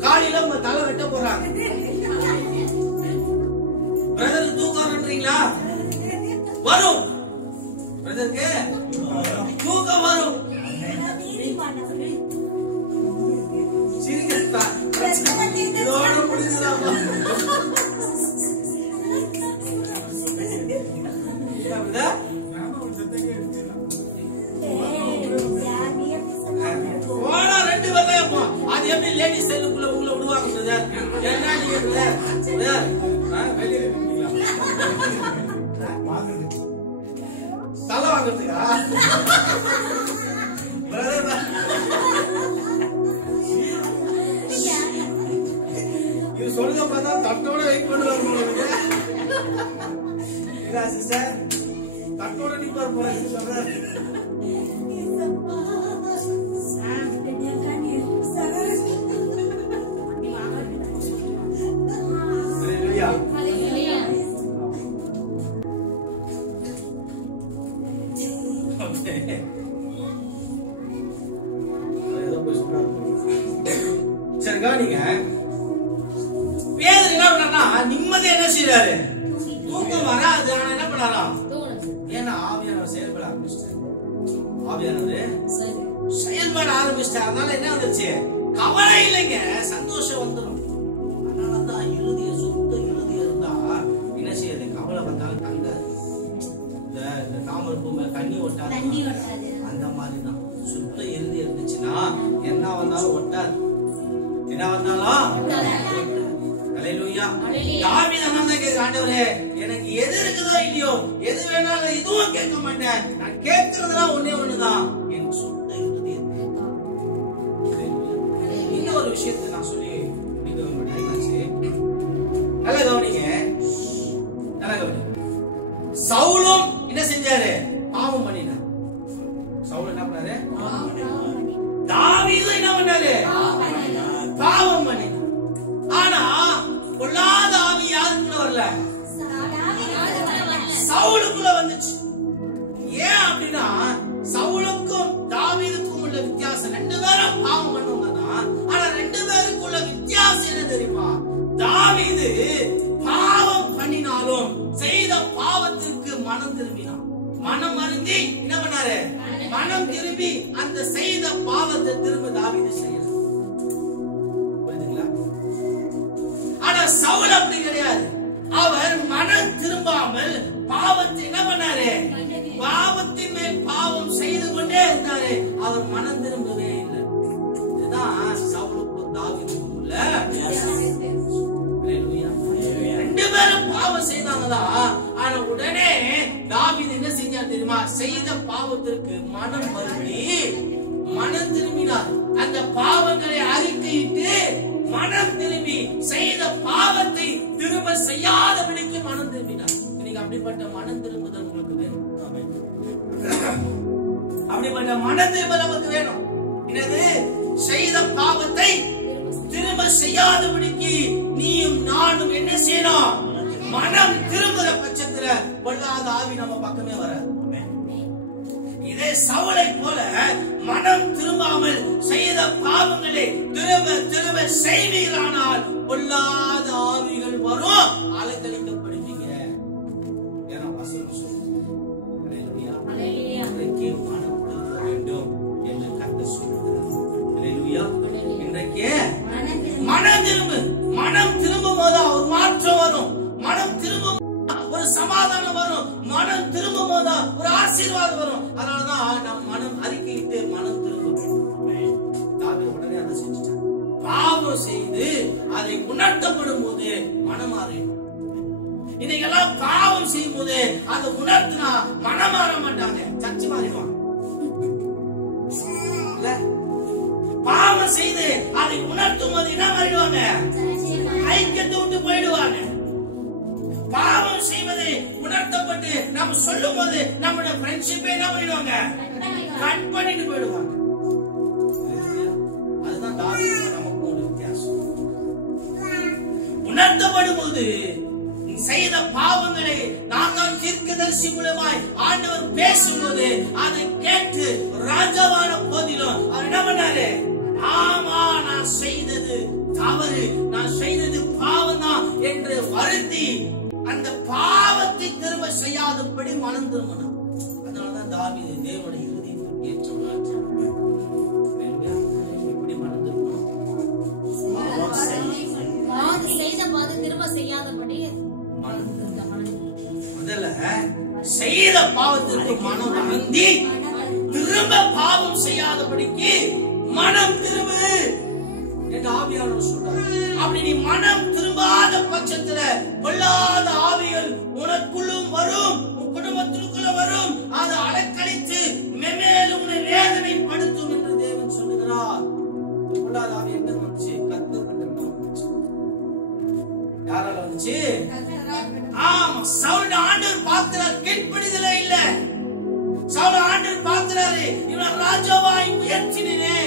காலையில உங்க தலை வெட்ட போறாங்க. பிரதர் தூக்கம் வரும்ன்றீங்களா? வரும். பிரதருக்கு தூக்கம் வரும். சிரிக்கிறா இதோட முடிஞ்சுதாமா? போனா 2 வெள்ளையம்மா. அது எப்படி லேடிஸ் செல்லுக்குள்ள உள்ள விடுவாங்க பிரதர்? என்ன நீங்க வெளியே தலை வாங்குறதுக்கா? இது சொல்லுங்க பார்த்தா தட்டோட வெயிட் பண்ணுவாங்க சிஸ்டர். தட்டோட நிப்பார் போல சொல்றாரு. சரிங்க. பேதர் என்ன பண்ணா, நிம்மதியா என்ன செய்யறாரு, தூக்கம் வராது. ஆனா என்ன பண்ணலாம், ஏன்னா ஆவியானவர் செயல்பட ஆரம்பிச்சிட்டாரு. ஆவியானவர் செயல்பட ஆரம்பிச்சிட்டாரு. அதனால என்ன வந்துச்சு, கவலை இல்லைங்க, சந்தோஷம் வந்துடும். அதனாலதான் இறுதிய சுத்த இறுதிய இருந்தா என்ன செய்யாது, கவலை வந்தாலும் தங்காது. இந்த தாமரை பூ மேல தண்ணி ஒட்டாது, அந்த மாதிரிதான் சுத்த இறுதி இருந்துச்சுன்னா என்ன வந்தாலும் ஒட்டாது, என்ன வந்தாலும். அல்லேலூயா. தாவீது அண்ணன் கேக்குற, ஆண்டவரே எனக்கு எது இருக்குதோ இல்லையோ, எது வேணாலும் எதுவும் கேட்க மாட்டேன், நான் கேட்கறதுலாம் ஒண்ணே ஒண்ணுதான், என் சுத்த இறுதி. இன்னொரு விஷயத்தை நான் சொல்லி நல்லா கவனிங்க, நல்லா கவனிங்க. சவுலும் என்ன செஞ்சாரு, பாவம் பண்ணினார். சவுல் என்ன பண்ணாரு, தாவீது என்ன பண்ணாரு, பாவம் பண்ணினார். ஆனா பொல்லாத ஆவி யாருக்குள்ள வரல, சவுலுக்குள்ள வந்துச்சு. ஏன் அப்படின்னா சவுலுக்கும் தாவீதுக்கும் உள்ள வித்தியாசம், 2 பேரும் பாவம் பண்ணுவாங்க தான். ஆனா 2 பேருக்குள்ள வித்தியாசம் என்ன தெரியுமா, தாவீது பாவம் பண்ணினாலும் செய்த பாவத்திற்கு மனம் திரும்பினான். மனம் மருந்தி என்ன பண்ணாரு, மனம் திரும்பி அந்த செய்த பாவத்தை திரும்ப தாவீது செய்யல. புரியுதுங்களா? ஆனா சவுல் அப்படி கிடையாது. அவர் மனம் திரும்பாமல் பாவத்தை என்ன பண்ணாரு, பாவத்தின் மேல் பாவம் செய்து கொண்டே இருந்தாரு. அவர் மனம் திரும்பவே இல்லை. இதுதான் சவுலுக்கும் தாவீதுக்கும் உள்ள வித்தியாசம். 2 பேரும் பாவம் செய்தாங்கதான். ஆனா உடனே தாவீது என்ன செஞ்சார் தெரியுமா, செய்த பாவத்திற்கு மனம் மருந்தி மனம் திரும்பினார். அந்த பாவங்களை அறிக்கையிட்டு மனம் திரும்பி செய்த பாவத்தை திரும்ப செய்யாதபடிக்கு மனம் திரும்பினார். இன்னைக்கு அப்படிப்பட்ட மனம் திரும்புதல் உங்களுக்கு வேணும். அப்படிப்பட்ட மனம் திரும்ப நமக்கு வேணும். என்னது, செய்த பாவத்தை திரும்ப செய்யாதபடிக்கு நீயும் நானும் என்ன செய்யணும், மனம் திரும்புற பட்சத்துல பொல்லாத ஆவி நம்ம பக்கமே வராது. இதே சவுலை போல மனம் திரும்பாமல் செய்த பாவங்களை திரும்ப திரும்ப செய்வீரானால் பொல்லாத ஆவிகள் வரும், அலைக்கழிக்கப்படுவீங்க. ஏன்னா வசனம் சொல்லுது. சமாதானம் வரும். மனம் திரும்பும் போதுதான் ஒரு ஆசீர்வாதம் வரும். அதனாலதான் நம் மனம் அறிக்கையிட்டு மனம் திரும்பும். தாவீது உடனே அதை செஞ்சுட்டான். பாவம் செய்து அதை உணர்த்தப்படும் போது மனம் மாறிடும். இன்னைக்கெல்லாம் பாவம் செய்யும் போது அதை உணர்த்தினா மனம் மாற மாட்டாங்க, சர்ச்சை மாறிடுவாங்க. பாவம் செய்து அதை உணர்த்தும் போது என்ன மாறிடுவாங்க? ஐக்கியத்தை விட்டு போயிடுவாங்க. பாவம் செய்வதை உணர்த்தப்பட்டு நம்ம சொல்லும் போது நம்மளோட ஃப்ரெண்ட்ஷிப்பே என்ன பண்ணிடுவாங்க? கட் பண்ணிட்டு போயிடுவாங்க. அதுதான் தாவீது நமக்கு ஒரு வித்தியாசம். உணர்த்தப்படும் போது செய்த பாவங்களை நாங்கள் தீர்க்கதரிசி மூலமாய் ஆண்டவர் பேசும்போது அதை கேட்டு ராஜாவான போதிலும் அவர் என்ன பண்ணாரு? ஆமா, நான் செய்தது தவறு, நான் செய்தது பாவம் தான் என்று வருத்தி அந்த பாவத்தை திரும்ப செய்யாதபடி மனம் திரும்பினார். அதனாலதான் தாவீது தேவனுடைய இருதயத்தை ஏற்றவனார். எப்படி மனம் திரும்பணும்? செய்த பாதை திரும்ப செய்யாதபடி முதல்ல செய்த பாவத்திற்கு மனம் வருந்தி திரும்ப பாவம் செய்யாதபடிக்கு மனம் திரும்பு என்று ஆவியானவர் சொல்றார். அப்படி நீ மனம் திரும்பாத பட்சத்துல கொள்ளாத ஆவிகள் உனக்குள்ளும் வரும், உன் குடும்பத்திற்குள்ள வரும். அது அலக்கழித்து மென்மேலும் உன்னை வேதனைப்படுத்தும் என்று தேவன் சொல்லுகிறார். கொள்ளாத ஆவி எங்க வந்துச்சு? யாரால வந்துச்சு? ஆமா, சவுல் ஆண்டவர் பார்க்கிறார், கீழ்ப்படிதலே இல்ல. சவுல் ஆண்டவர் பார்க்கிறாரு, இவன் ராஜாவாய் உயர்த்தினே,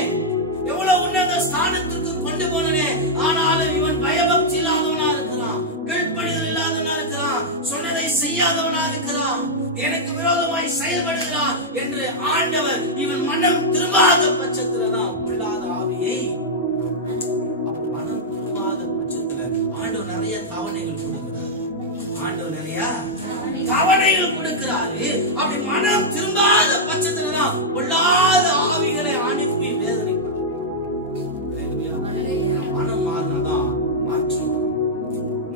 எவ்வளவு உன்னத ஸ்தானத்திற்கு கொண்டு போனே, ஆனாலும் இவன் பயபக்தி இல்லாதவனா இருக்கிறான், கீழ்ப்படிதல் இல்லாதவனா இருக்கிறான், சொன்னதை செய்யாதவனா இருக்கிறான், எனக்கு விரோதமாய் செயல்படுகிறான் என்று ஆண்டவர் இவன் மனம் திரும்பாத பட்சத்துலதான் கொள்ளாத ஆவியை, மனம் திரும்பாத பட்சத்துல ஆண்டவர் நிறைய தவணைகள் கொடுக்கிறார். ஆண்டவர் நிறைய தவணைகள் கொடுக்கிறாரு. அப்படி மனம் திரும்பாத பட்சத்துலதான் கொள்ளாத ஆவிகளை அனுப்பி வேதனை. மனம் மாறினாதான் மாற்றம்,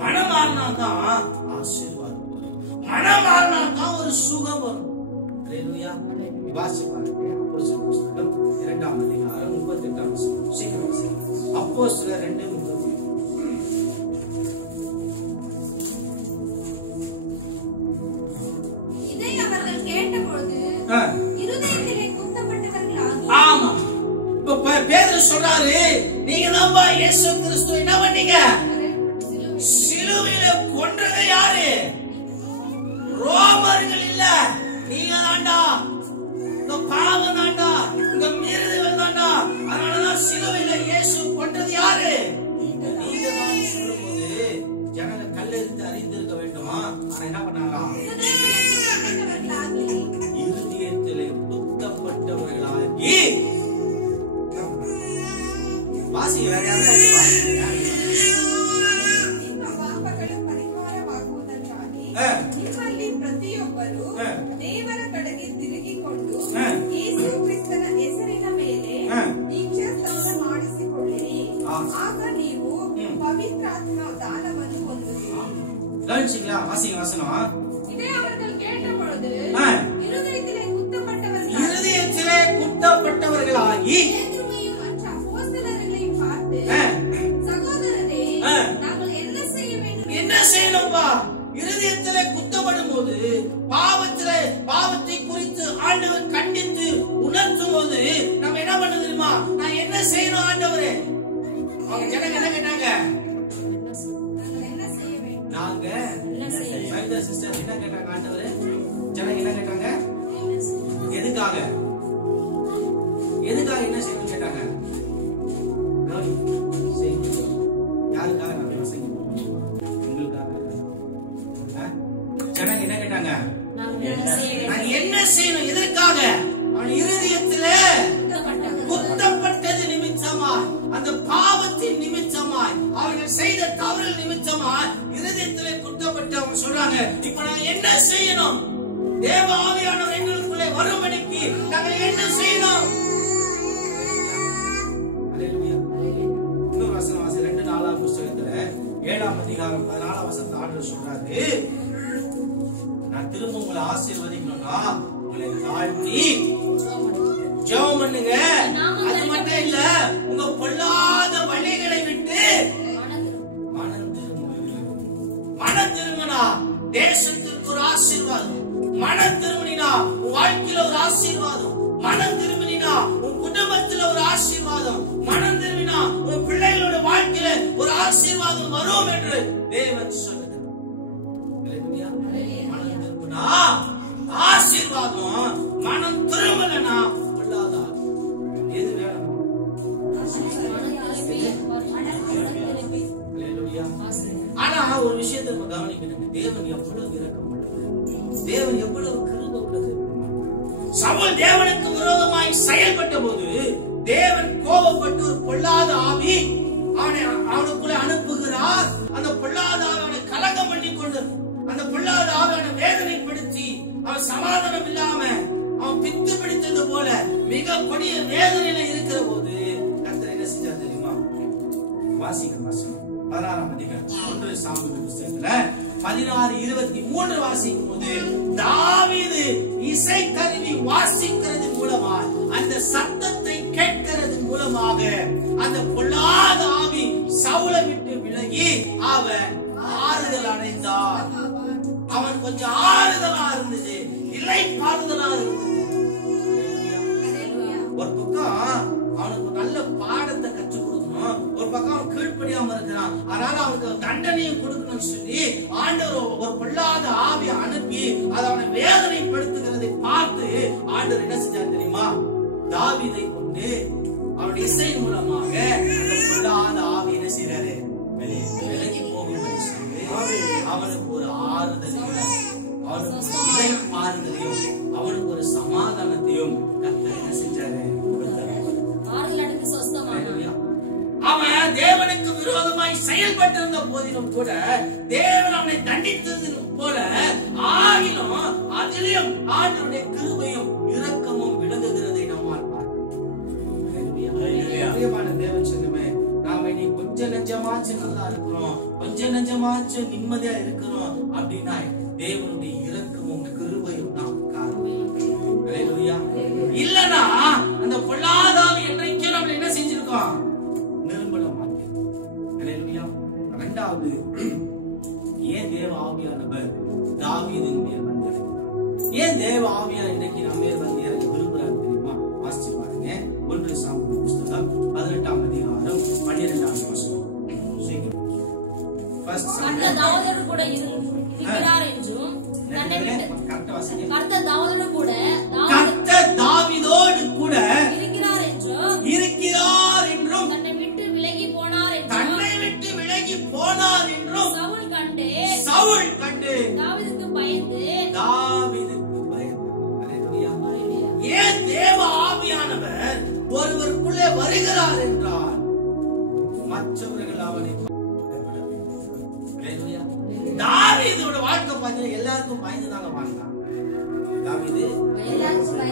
மனம் மாறினாதான் ஆசீர்வாதம், மனம் மாறினாதான் ஒரு சுகம் வரும். வாசிப்பாங்க புஸ்தகம் 2ஆம் அதிகாரம் 38ஆம் வசனம். சீக்கிரம் அப்போஸ்தலர் 2:38. இதை அவர்கள் கேட்டபொழுது இருதயத்திலே குத்தப்பட்டவர்களாகி. ஆமா, இப்ப பேதுரு சொல்றாரு, நீங்க தான் இயேசு கிறிஸ்து என்ன பண்ணீங்க? சிலுவையில கொன்றது யாரு? ரோமர்கள் இல்ல, நீங்க தாண்டா. இந்த பாவம் தாண்டா, இந்த மீறுதல் தாண்டா. அதனாலதான் சிலுவையில இயேசு கொன்றது யாரு? நீங்க தான் சொல்லும்போது ஜனங்க கல்லெறிந்து அறிந்திருக்க வேண்டுமா? ஆனா என்ன பண்ணாங்க? இருதயத்திலே குத்தப்பட்டவர்களாகி. வாசிங்க, வேற யாராவது ಪ್ರತಿಯೊಬ್ಬರು ದೇವರ ಕಡೆಗೆ ತಿರುಗಿಕೊಂಡು ಯೇಸು ಕ್ರಿಸ್ತನ ಹೆಸರಿನ ಮೇಲೆ ದೀಕ್ಷಾಸ್ನಾನ ಮಾಡಿಸಿಕೊಳ್ಳಿರಿ, ಆಗ ನೀವು ಪವಿತ್ರಾತ್ಮ ದಾನವನ್ನು ಹೊಂದುವಿರಿ. இதை அவர்கள் கேட்டபொழுது இருதயத்திலே குத்தப்பட்டவர்களாகி பேதுருவையும் மற்ற அப்போஸ்தலர்களையும் பார்த்து, சகோதரரே, நாங்கள் என்ன செய்ய வேண்டும்? என்ன செய்யணும்பா? இருதயத்திலே குத்தப்படும் போது பாவத்தை குறித்து ஆண்டவர் கண்டித்து உணர்த்தும் போது நம்ம என்ன பண்ண தெரியுமா? நான் என்ன செய்யணும் ஆண்டவரே? அவங்க ஜனங்க என்ன கேட்டாங்க? நாங்க சிஸ்டர் என்ன கேட்டாங்க? ஆண்டவரே, ஜனங்க என்ன கேட்டாங்க? எதுக்காக என்ன செய்யணும் கேட்டாங்க? யாருக்காக? ஜனங்க என்ன கேட்டாங்க? நான் என்ன செய்யணும்? எதற்காக? அவன் இருதயத்திலே குத்தப்பட்டது நிமித்தமாய், அந்த பாவத்தின் நிமித்தமாய், அவர்கள் செய்த தவறு நிமித்தமாய் இருதயத்திலே குத்தப்பட்டு அவங்க சொல்றாங்க, இப்ப நான் என்ன செய்யணும்? தேவ ஆவியானவர் எங்களுக்குள்ளே வரும்படிக்கு நாங்கள் என்ன செய்யணும்? இன்னொரு வசனம் வாசி, 2:4 புஸ்தகத்துல 7ஆம் அதிகாரம் 14ஆம் வசனத்தை ஆண்டவர் சொல்றாரு, உங்களை ஆசீர்வதிக்கணும்னா உங்களை தாழ்த்தி ஜெபம் பண்ணுங்க. அது மட்டும் இல்ல, உங்க பொல்லாத வழிகளை விட்டு மனம் திரும்பினா தேசத்திற்கு ஒரு ஆசீர்வாதம். மனம் திரும்பினா உன் வாழ்க்கையில ஒரு ஆசீர்வாதம். மனம் திரும்பினா உன் குடும்பத்துல ஒரு ஆசீர்வாதம். மனம் திரும்பினா உன் பிள்ளைகளோட வாழ்க்கையில ஒரு ஆசீர்வாதம் வரும் என்று தேவன் சொல்லுகிறார். மனம் திரும்பினா ஆசீர்வாதம், மனம் திரும்பலனா பொல்லாத. எது வேணும்? ஆனா ஒரு விஷயத்தை நம்ம கவனிக்கணும். தேவன் எவ்வளவு இரக்கமுள்ளவர், தேவன் எவ்வளவு கிருபை உள்ளது. சவுல் தேவனுக்கு விரோதமாய் செயல்பட்ட போது தேவன் கோபப்பட்டு ஒரு பொல்லாத ஆவி அவனுக்குள்ள அனுப்புகிறார். அந்த பொல்லாத ஆவி அவனை கலங்கம் பண்ணி கொண்டு, அந்த பொல்லாத ஆவி அவனை வேதனைப்படுத்தி, அவன் சமாதானம் இல்லாம அவன் பித்து பிடித்தது போல மிக கொடிய வேதனையில இருக்கிற போது கர்த்தர் என்ன செஞ்சார் தெரியுமா? வாசிக்க வசனம் 16ஆம் அதிகாரம் 1 சாமுவேல் புத்தகத்துல 16:23 வாசிக்கும் போது தாவீது இசை கருவி வாசிக்கிறது மூலமா, அந்த சத்தத்தை கேட்கிறது மூலமாக அந்த பொல்லாத ஆவி சவுலை விட்டு விலகி அவன் ஆறுதல் அடைந்தான். அவன் கொஞ்சம் ஆறுதலா இருந்தது, இல்லை பாறுதலா இருந்தது. ஒரு பக்கம் அவனுக்கு நல்ல பாடத்தை கற்றுக் கொடுக்கணும், ஒரு பக்கம் அவன் கீழ்ப்படியாம இருக்கிறான். அதனால அவனுக்கு தண்டனையும் கொடுக்கணும்னு சொல்லி ஆண்டவர் ஒரு பொல்லாத ஆவியை அனுப்பி அதை அவனை வேதனைப்படுத்துகிறதை பார்த்து ஆண்டவர் என்ன செஞ்சார் தெரியுமா? தாவீதை கொண்டு அவனுடைய இசை மூலமாக அந்த பொல்லாத ஆவி என்ன செய்யறாரு? விலகி போகும்படி சொல்லி அவனுக்கு ஒரு ஆறுதலையும், அவனுக்கு ஒரு இலை ஆறுதலையும், அவனுக்கு ஒரு சமாதானத்தையும் கர்த்தர் என்ன செஞ்சாரு? அவன் தேவனுக்கு விரோதமாய் செயல்பட்டிருந்த போதிலும் கூட தேவன் அவனை தண்டித்தது போல ஆகிலும் அதிலும் ஆண்டவருடைய கிருபையும் இரக்கமும் விளங்குகிறதை நம்மால் பார்க்கிறோம். தேவன் சொல்லுமே, நாம இனி கொஞ்ச நெஞ்சமாச்சு நல்லா இருக்கிறோம், கொஞ்ச நெஞ்சமாச்சு நிம்மதியா இருக்கிறோம் அப்படின்னா தேவனுடைய இரக்கமும் கிருபையும் நாம் காரணம். இல்லனா அந்த பொல்லாதாவி என்றைக்கும் நம்ம என்ன செஞ்சிருக்கோம்? நிரம்பல மாட்டேன். இரண்டாவது, ஏன் தேவ ஆவியானவர் தாவீதின் மேல் வந்து இறங்கினார்? ஏன் தேவ ஆவியார் இன்னைக்கு நம்ம மேல் வந்து இறங்கி விரும்புறாரு தெரியுமா? வாசிச்சு பாருங்க. 1 சாமுவேல் புத்தகம் 18ஆம் அதிகாரம் 12ஆம் வசனம். கர்த்தர் தாவீதோடு கூட இருக்கிறார் என்றும், கர்த்தர் தாவீதோடு கூட இருக்கிறார் என்றும், தன்னை விட்டு விலகி போனார் என்றும் சவுல் கண்டு தாவீதுக்கு பயந்து. ஏன் தேவ ஆவியானவர் ஒருவருக்குள்ளே வருகிறார் என்றால் மற்றவர்கள் அவனை தாவீதோட வாழ்க்கை பார்த்தீங்கன்னா எல்லாருக்கும் பயந்துதாங்க வாழ்ந்தான். தாவீது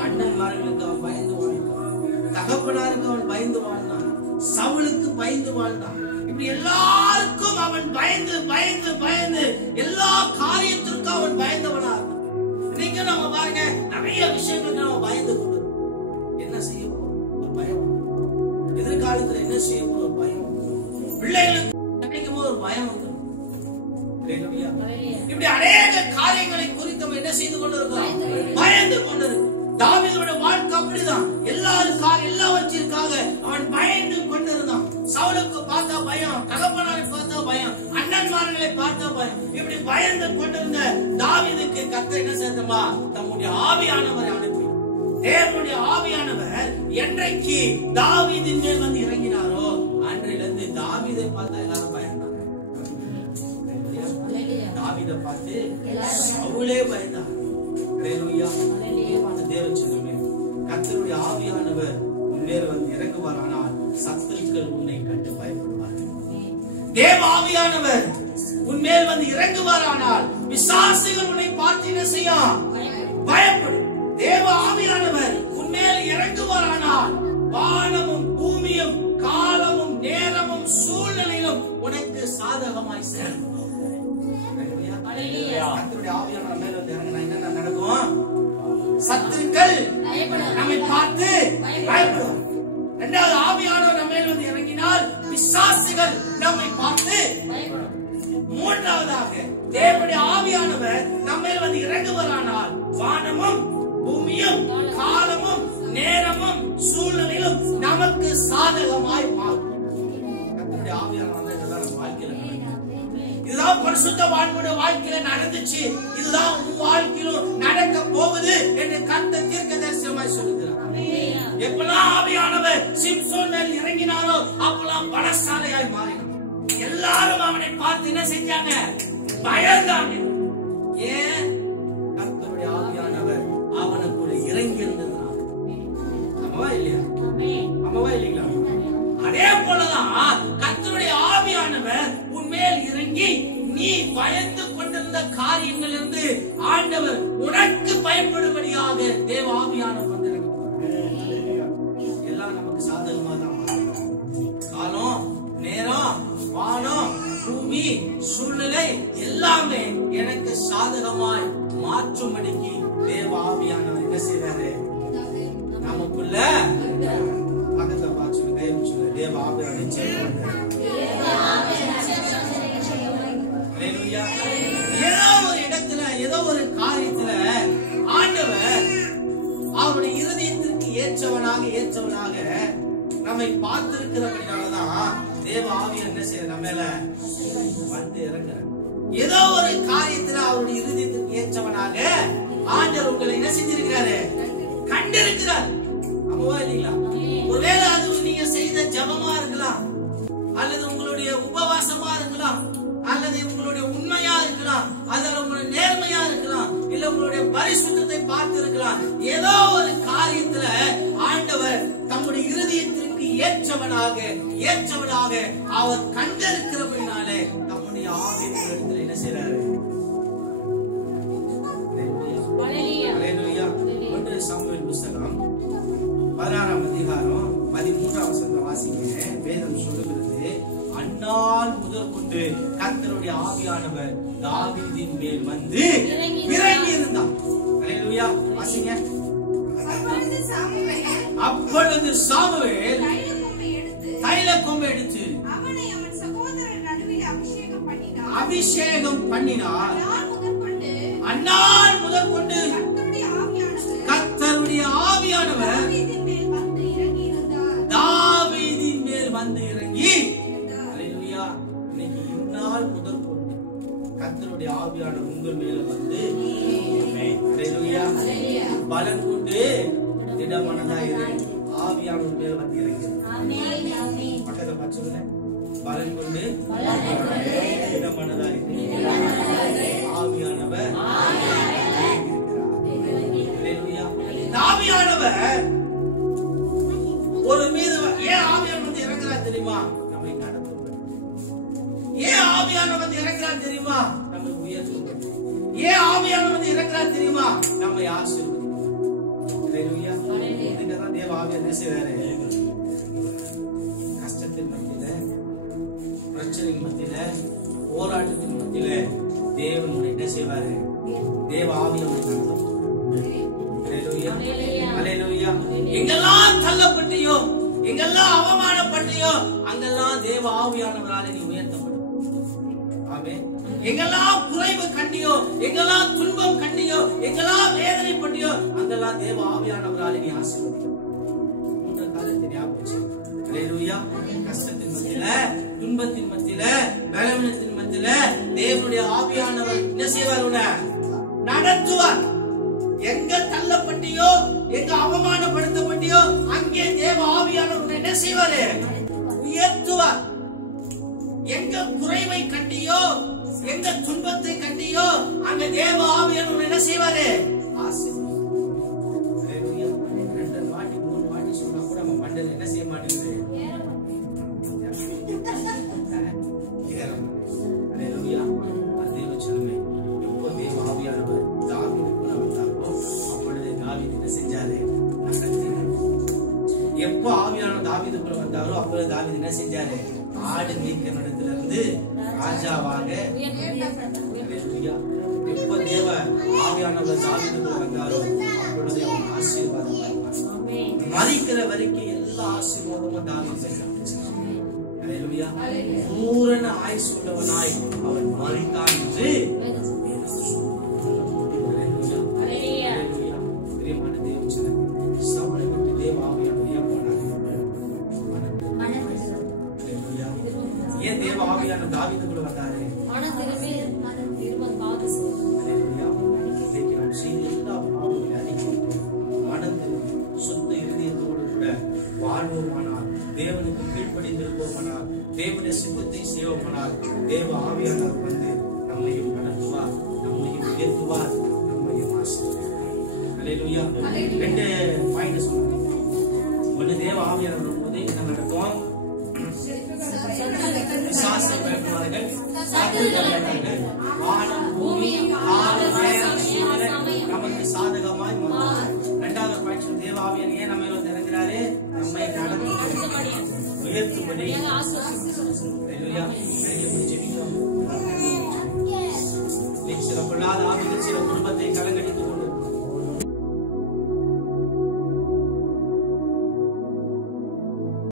அண்ணன்மார்களுக்கு அவன் பயந்து வாழ்ந்தான், தகப்பனாருக்கு அவன் பயந்து வாழ்ந்தான், சவுலுக்கு பயந்து வாழ்ந்தான். இப்படி எல்லாருக்கும் அவன் பயந்து பயந்து பயந்து எல்லா காரியத்திற்கும் அவன் பயந்தவனா இருந்தான். இன்னைக்கு நம்ம பாருங்க, நிறைய விஷயங்களுக்கு நம்ம பயந்து கொண்டு என்ன செய்ய போறோம்? ஒரு பயம். எதிர்காலத்துல என்ன செய்ய போறோம்? ஒரு பயம். பிள்ளைகளுக்கு கிடைக்கும் போது ஒரு பயம் வந்துடும். இப்படி அநேக காரியங்களை குறித்து நம்ம என்ன செய்து கொண்டிருக்கிறோம்? பயந்து கொண்டிருக்கிறோம். தாவீதோட வாழ்க்கை அப்படிதான். எல்லாவற்றிற்காக அவன் பயந்து கொண்டிருந்தான். சவுலுக்கு பார்த்தா பயம், தகப்பனாரை பார்த்தா பயம், அண்ணன்மார்களை பார்த்தா பயம். இப்படி பயந்து கொண்டிருந்த தாவீதுக்கு கர்த்தர் என்ன செய்தமா? தம்முடைய ஆவியானவரை அனுப்பி, தேவனுடைய ஆவியானவர் என்றைக்கு தாவீதின் மேல் வந்து இறங்கினாரோ அன்றையிலிருந்து தாவீதை பார்த்தா எல்லாரும் பயந்தாங்க. தாவீதை பார்த்து சவுலே பயந்தார். தேவன் சொல்லுமே, கர்த்தருடைய ஆவியானவர் உன்மேல் வந்து இறங்குவாரானால் சத்துருக்கள் உன்னை கண்டு பயப்படுவார்கள். தேவ ஆவியானவர் உன்மேல் வந்து இறங்குவாரானால் பிசாசுகள் உன்னை பார்த்து என்ன செய்யும்? பயப்படும். தேவ ஆவியானவர் உன்மேல் இறங்குவாரானால் வானமும் பூமியும் காலமும் நேரமும் சூழ்நிலையிலும் உனக்கு சாதகமாய் செயல்படும். கர்த்தருடைய ஆவியானவர் மேல் வந்து இறங்கினா என்னென்ன நடக்கும்? அப்படியானால் வானமும் பூமியும் காலமும் நேரமும் சூழ்நிலையும் நமக்கு சாதகமாய் மாறும். கர்த்தருடைய ஆவியானவர் வந்தா இதெல்லாம் நம்ம வாழ்க்கையில நடக்கும். இதுதான் பரிசுத்தவான்களுடைய வாழ்க்கையில நடந்துச்சு. இதுதான் உன் வாழ்க்கையிலும் நடக்க போகுது என்று கர்த்தர் தீர்க்கதரிசனமாய் சொல்லுகிறார். எப்பெல்லாம் ஆவியானவர் சிம்சோன் மேல் இறங்கினாரோ அப்பெல்லாம் பலசாலையாய் மாறினார். எல்லாரும் அவனை பார்த்து என்ன செஞ்சாங்க? பயந்தாங்க. ஏன்? கர்த்தருடைய ஆவியானவர் அவனுக்குள்ள இறங்கி இருந்ததுனால. அம்மாவா இல்லையா? அம்மாவா இல்லைங்களா? அதே போலதான் கர்த்தருடைய ஆவியானவர் உன்மேல் இறங்கி நீ பயந்து கொண்டிருந்த காரியங்களிலிருந்து ஆண்டவர் உனக்கு பயப்படும்படியாக தேவ ஆவியானவர் வந்திருக்கிறார். எல்லாம் நமக்கு சாதகமா தான். காலம், நேரம், வானம், பூமி, சூழ்நிலை எல்லாமே எனக்கு சாதகமாய் மாற்றும்படிக்கு தேவ ஆவியானவர் என்ன செய்றாரு? நமக்குள்ள பக்கத்தை பார்த்து சொல்லு, கை வச்சு தேவ ஆவியானவர் நிச்சயம் ஏதோ ஒரு இடத்துல ஏதோ ஒரு காரியத்துல ஆண்டவர் அவருடைய இருதயத்திற்கு ஏற்றவனாக நம்மை பார்த்திருக்கிறபடினாலதான் தேவ ஆவியானவர் என்ன செய்யற நம்ம மேல வந்து இறங்குற. ஏதோ ஒரு காரியத்துல அவருடைய இருதயத்திற்கு ஏற்றவனாக ஆண்டவர் உங்களை என்ன செஞ்சிருக்கிறாரு? கண்டிருக்கிறார். அம்மாவா இல்லைங்களா? ஒருவேளை அது நீங்க செய்த ஜபமா இருக்கலாம், அல்லது உங்களுடைய உபவாசமா இருக்கலாம், அல்லது உங்களுடைய உண்மையா இருக்கலாம், அல்லது உங்களுடைய நேர்மையா இருக்கலாம், இல்ல உங்களுடைய பரிசுத்தத்தை பார்த்து இருக்கலாம். ஏதோ ஒரு காரியத்துல ஆண்டவர் தம்முடைய இருதயத்திற்கு ஏற்றவனாக அவர் கண்டிருக்கிறபடினாலே தம்முடைய ஆவியினிடத்தில் என்ன செய்றாரு? ஒன்று சாமுவேல் புத்தகம் 16ஆம் அதிகாரம் 13ஆம் வசனத்தை வாசிங்க. வேதம் சொல்லுகிறது, அந்நாள் முதல் கொண்டு கர்த்தருடைய ஆவியானவர் தாவீதின் மேல் வந்து இறங்கி இருந்தார். அல்லேலூயா. வாசிங்க. அப்பொழுது சாமுவேல் தைல கொம்பை எடுத்து அவனை அவன் சகோதரர் நடுவில் அபிஷேகம் பண்ணினார். அந்நாள் முதல் கொண்டு கர்த்தருடைய ஆவியானவர் தாவீதின் மேல் வந்து இறங்கி. அல்லேலூயா. இன்னைக்கு இந்நாள் முதல் கொண்டு கர்த்தருடைய ஆவியானவர் உங்கள் மேல வந்து அல்லேலூயா பலன் கொண்டு திடமனதாயிரு. ஆவியானவர் மேல வந்து இறங்கி. பக்கத்துல பார்த்து சொல்லுங்க. பலன் கொண்டு திடமனதாயிரு. ஆவியானவர் ஆவியானவர் ஒரு மீது ஏன் ஆவியானவர் வந்து இறங்குறார் தெரியுமா? நம்மை நடத்துவது. ஏன் ஆவியானவர் வந்து இறங்குறார் தெரியுமா? நம்மை உயர்த்துவது. ஏன் ஆவியானவர் வந்து இறங்குறார் தெரியுமா? நம்மை ஆசீர்வதிப்பது. இதுதான் தேவ ஆவியானவர் என்ன செய்றாரு? கஷ்டத்தின் மத்தியில, பிரச்சனையின் மத்தியில, போராட்டத்தின் மத்தியில தேவன் என்ன செய்வாரு? தேவ ஆவியானவர் நடத்துவார். எங்கெல்லாம் தள்ளப்பட்டியோ, எங்கெல்லாம் அவமானப்பட்டியோ, அங்கெல்லாம் தேவ ஆவியானவராலே நீ உயர்த்தப்படும். ஆமென். எங்கெல்லாம் குறைவு கண்டியோ, எங்கெல்லாம் துன்பம் கண்டியோ, எங்கெல்லாம் வேதனைப்பட்டியோ, அங்கெல்லாம் தேவ ஆவியானவராலே நீ ஆசீர்வதிக்கப்படும். மூன்று காலத்தை ஞாபகம். அல்லேலூயா. கஷ்டத்தின் மத்தியில, துன்பத்தின் மத்தியில, பலவீனத்தின் மத்தியில தேவனுடைய ஆவியானவர் என்ன செய்வார்? நடத்துவார். எங்க தள்ளப்பட்டியோ, எங்க அவமானப்படுத்தப்பட்டியோ, அங்கே தேவ ஆவியானவர் என்ன செய்வாரு? உயர்த்துவார். எங்க குறைவை கண்டியோ, எங்க துன்பத்தை கண்டியோ, அங்க தேவ ஆவியானவர் என்ன செய்வாரு? ஆசீர்வதிப்பார். 2 வாட்டி 3 வாட்டி சொன்னா கூட நம்ம மண்டையில என்ன செய்ய மாட்டேங்குது? அல்லேலூயா. அதே சொல்லுமே. எப்போ தேவ ஆவியானவர் தாவீதுக்குள்ள வந்தாரோ அப்பொழுது தாவீது என்ன செஞ்சாரு? நடத்தினார். எப்போ ஆவியானவர் தாவீதுக்குள்ள வந்தாரோ அப்பொழுது தாவீது என்ன செஞ்சாரு? ஆடு மேய்க்கிறவனிடத்துல இருந்து ராஜாவாக. அல்லேலூயா. எப்போ தேவ ஆவியானவர் தாவீதுக்குள்ள வந்தாரோ அப்பொழுது அவன் ஆசீர்வாதம் பெற்றான். மரிக்கிற வரைக்கும் எல்லா ஆசீர்வாதமும் தாவீது பெற்றான். அல்லேலூயா. பூரண ஆயுசு உள்ளவனாய் அவன் மரித்தான் என்று போனால் தேவ ஆவியானவர் வந்து நம்மையும் நடத்துவார், நம்மையும் உயர்த்துவார், நம்மையும் ஆசீர்வதிப்பார். அல்லேலூயா. ரெண்டு பாயிண்ட் சொல்றேன். ஒண்ணு, தேவ ஆவியானவர் வரும்போது என்ன நடக்கும்? பிசாசு பயப்படுவார்கள், சத்துருக்கள் பயப்படுவார்கள். வானம் பூமி காலம் நேரம் சூழ்நிலை நமக்கு சாதகமாய் மாறும். இரண்டாவது பாயிண்ட், தேவ ஆவியானவர் ஏன் நம்ம மேல வந்து இறங்குறாரு? நம்மை நடத்தும்படி, உயர்த்தும்படி. அல்லேலூயா. சில பொல்லாத ஆவிகள் சில குடும்பத்தை கலங்கடித்துக் கொண்டு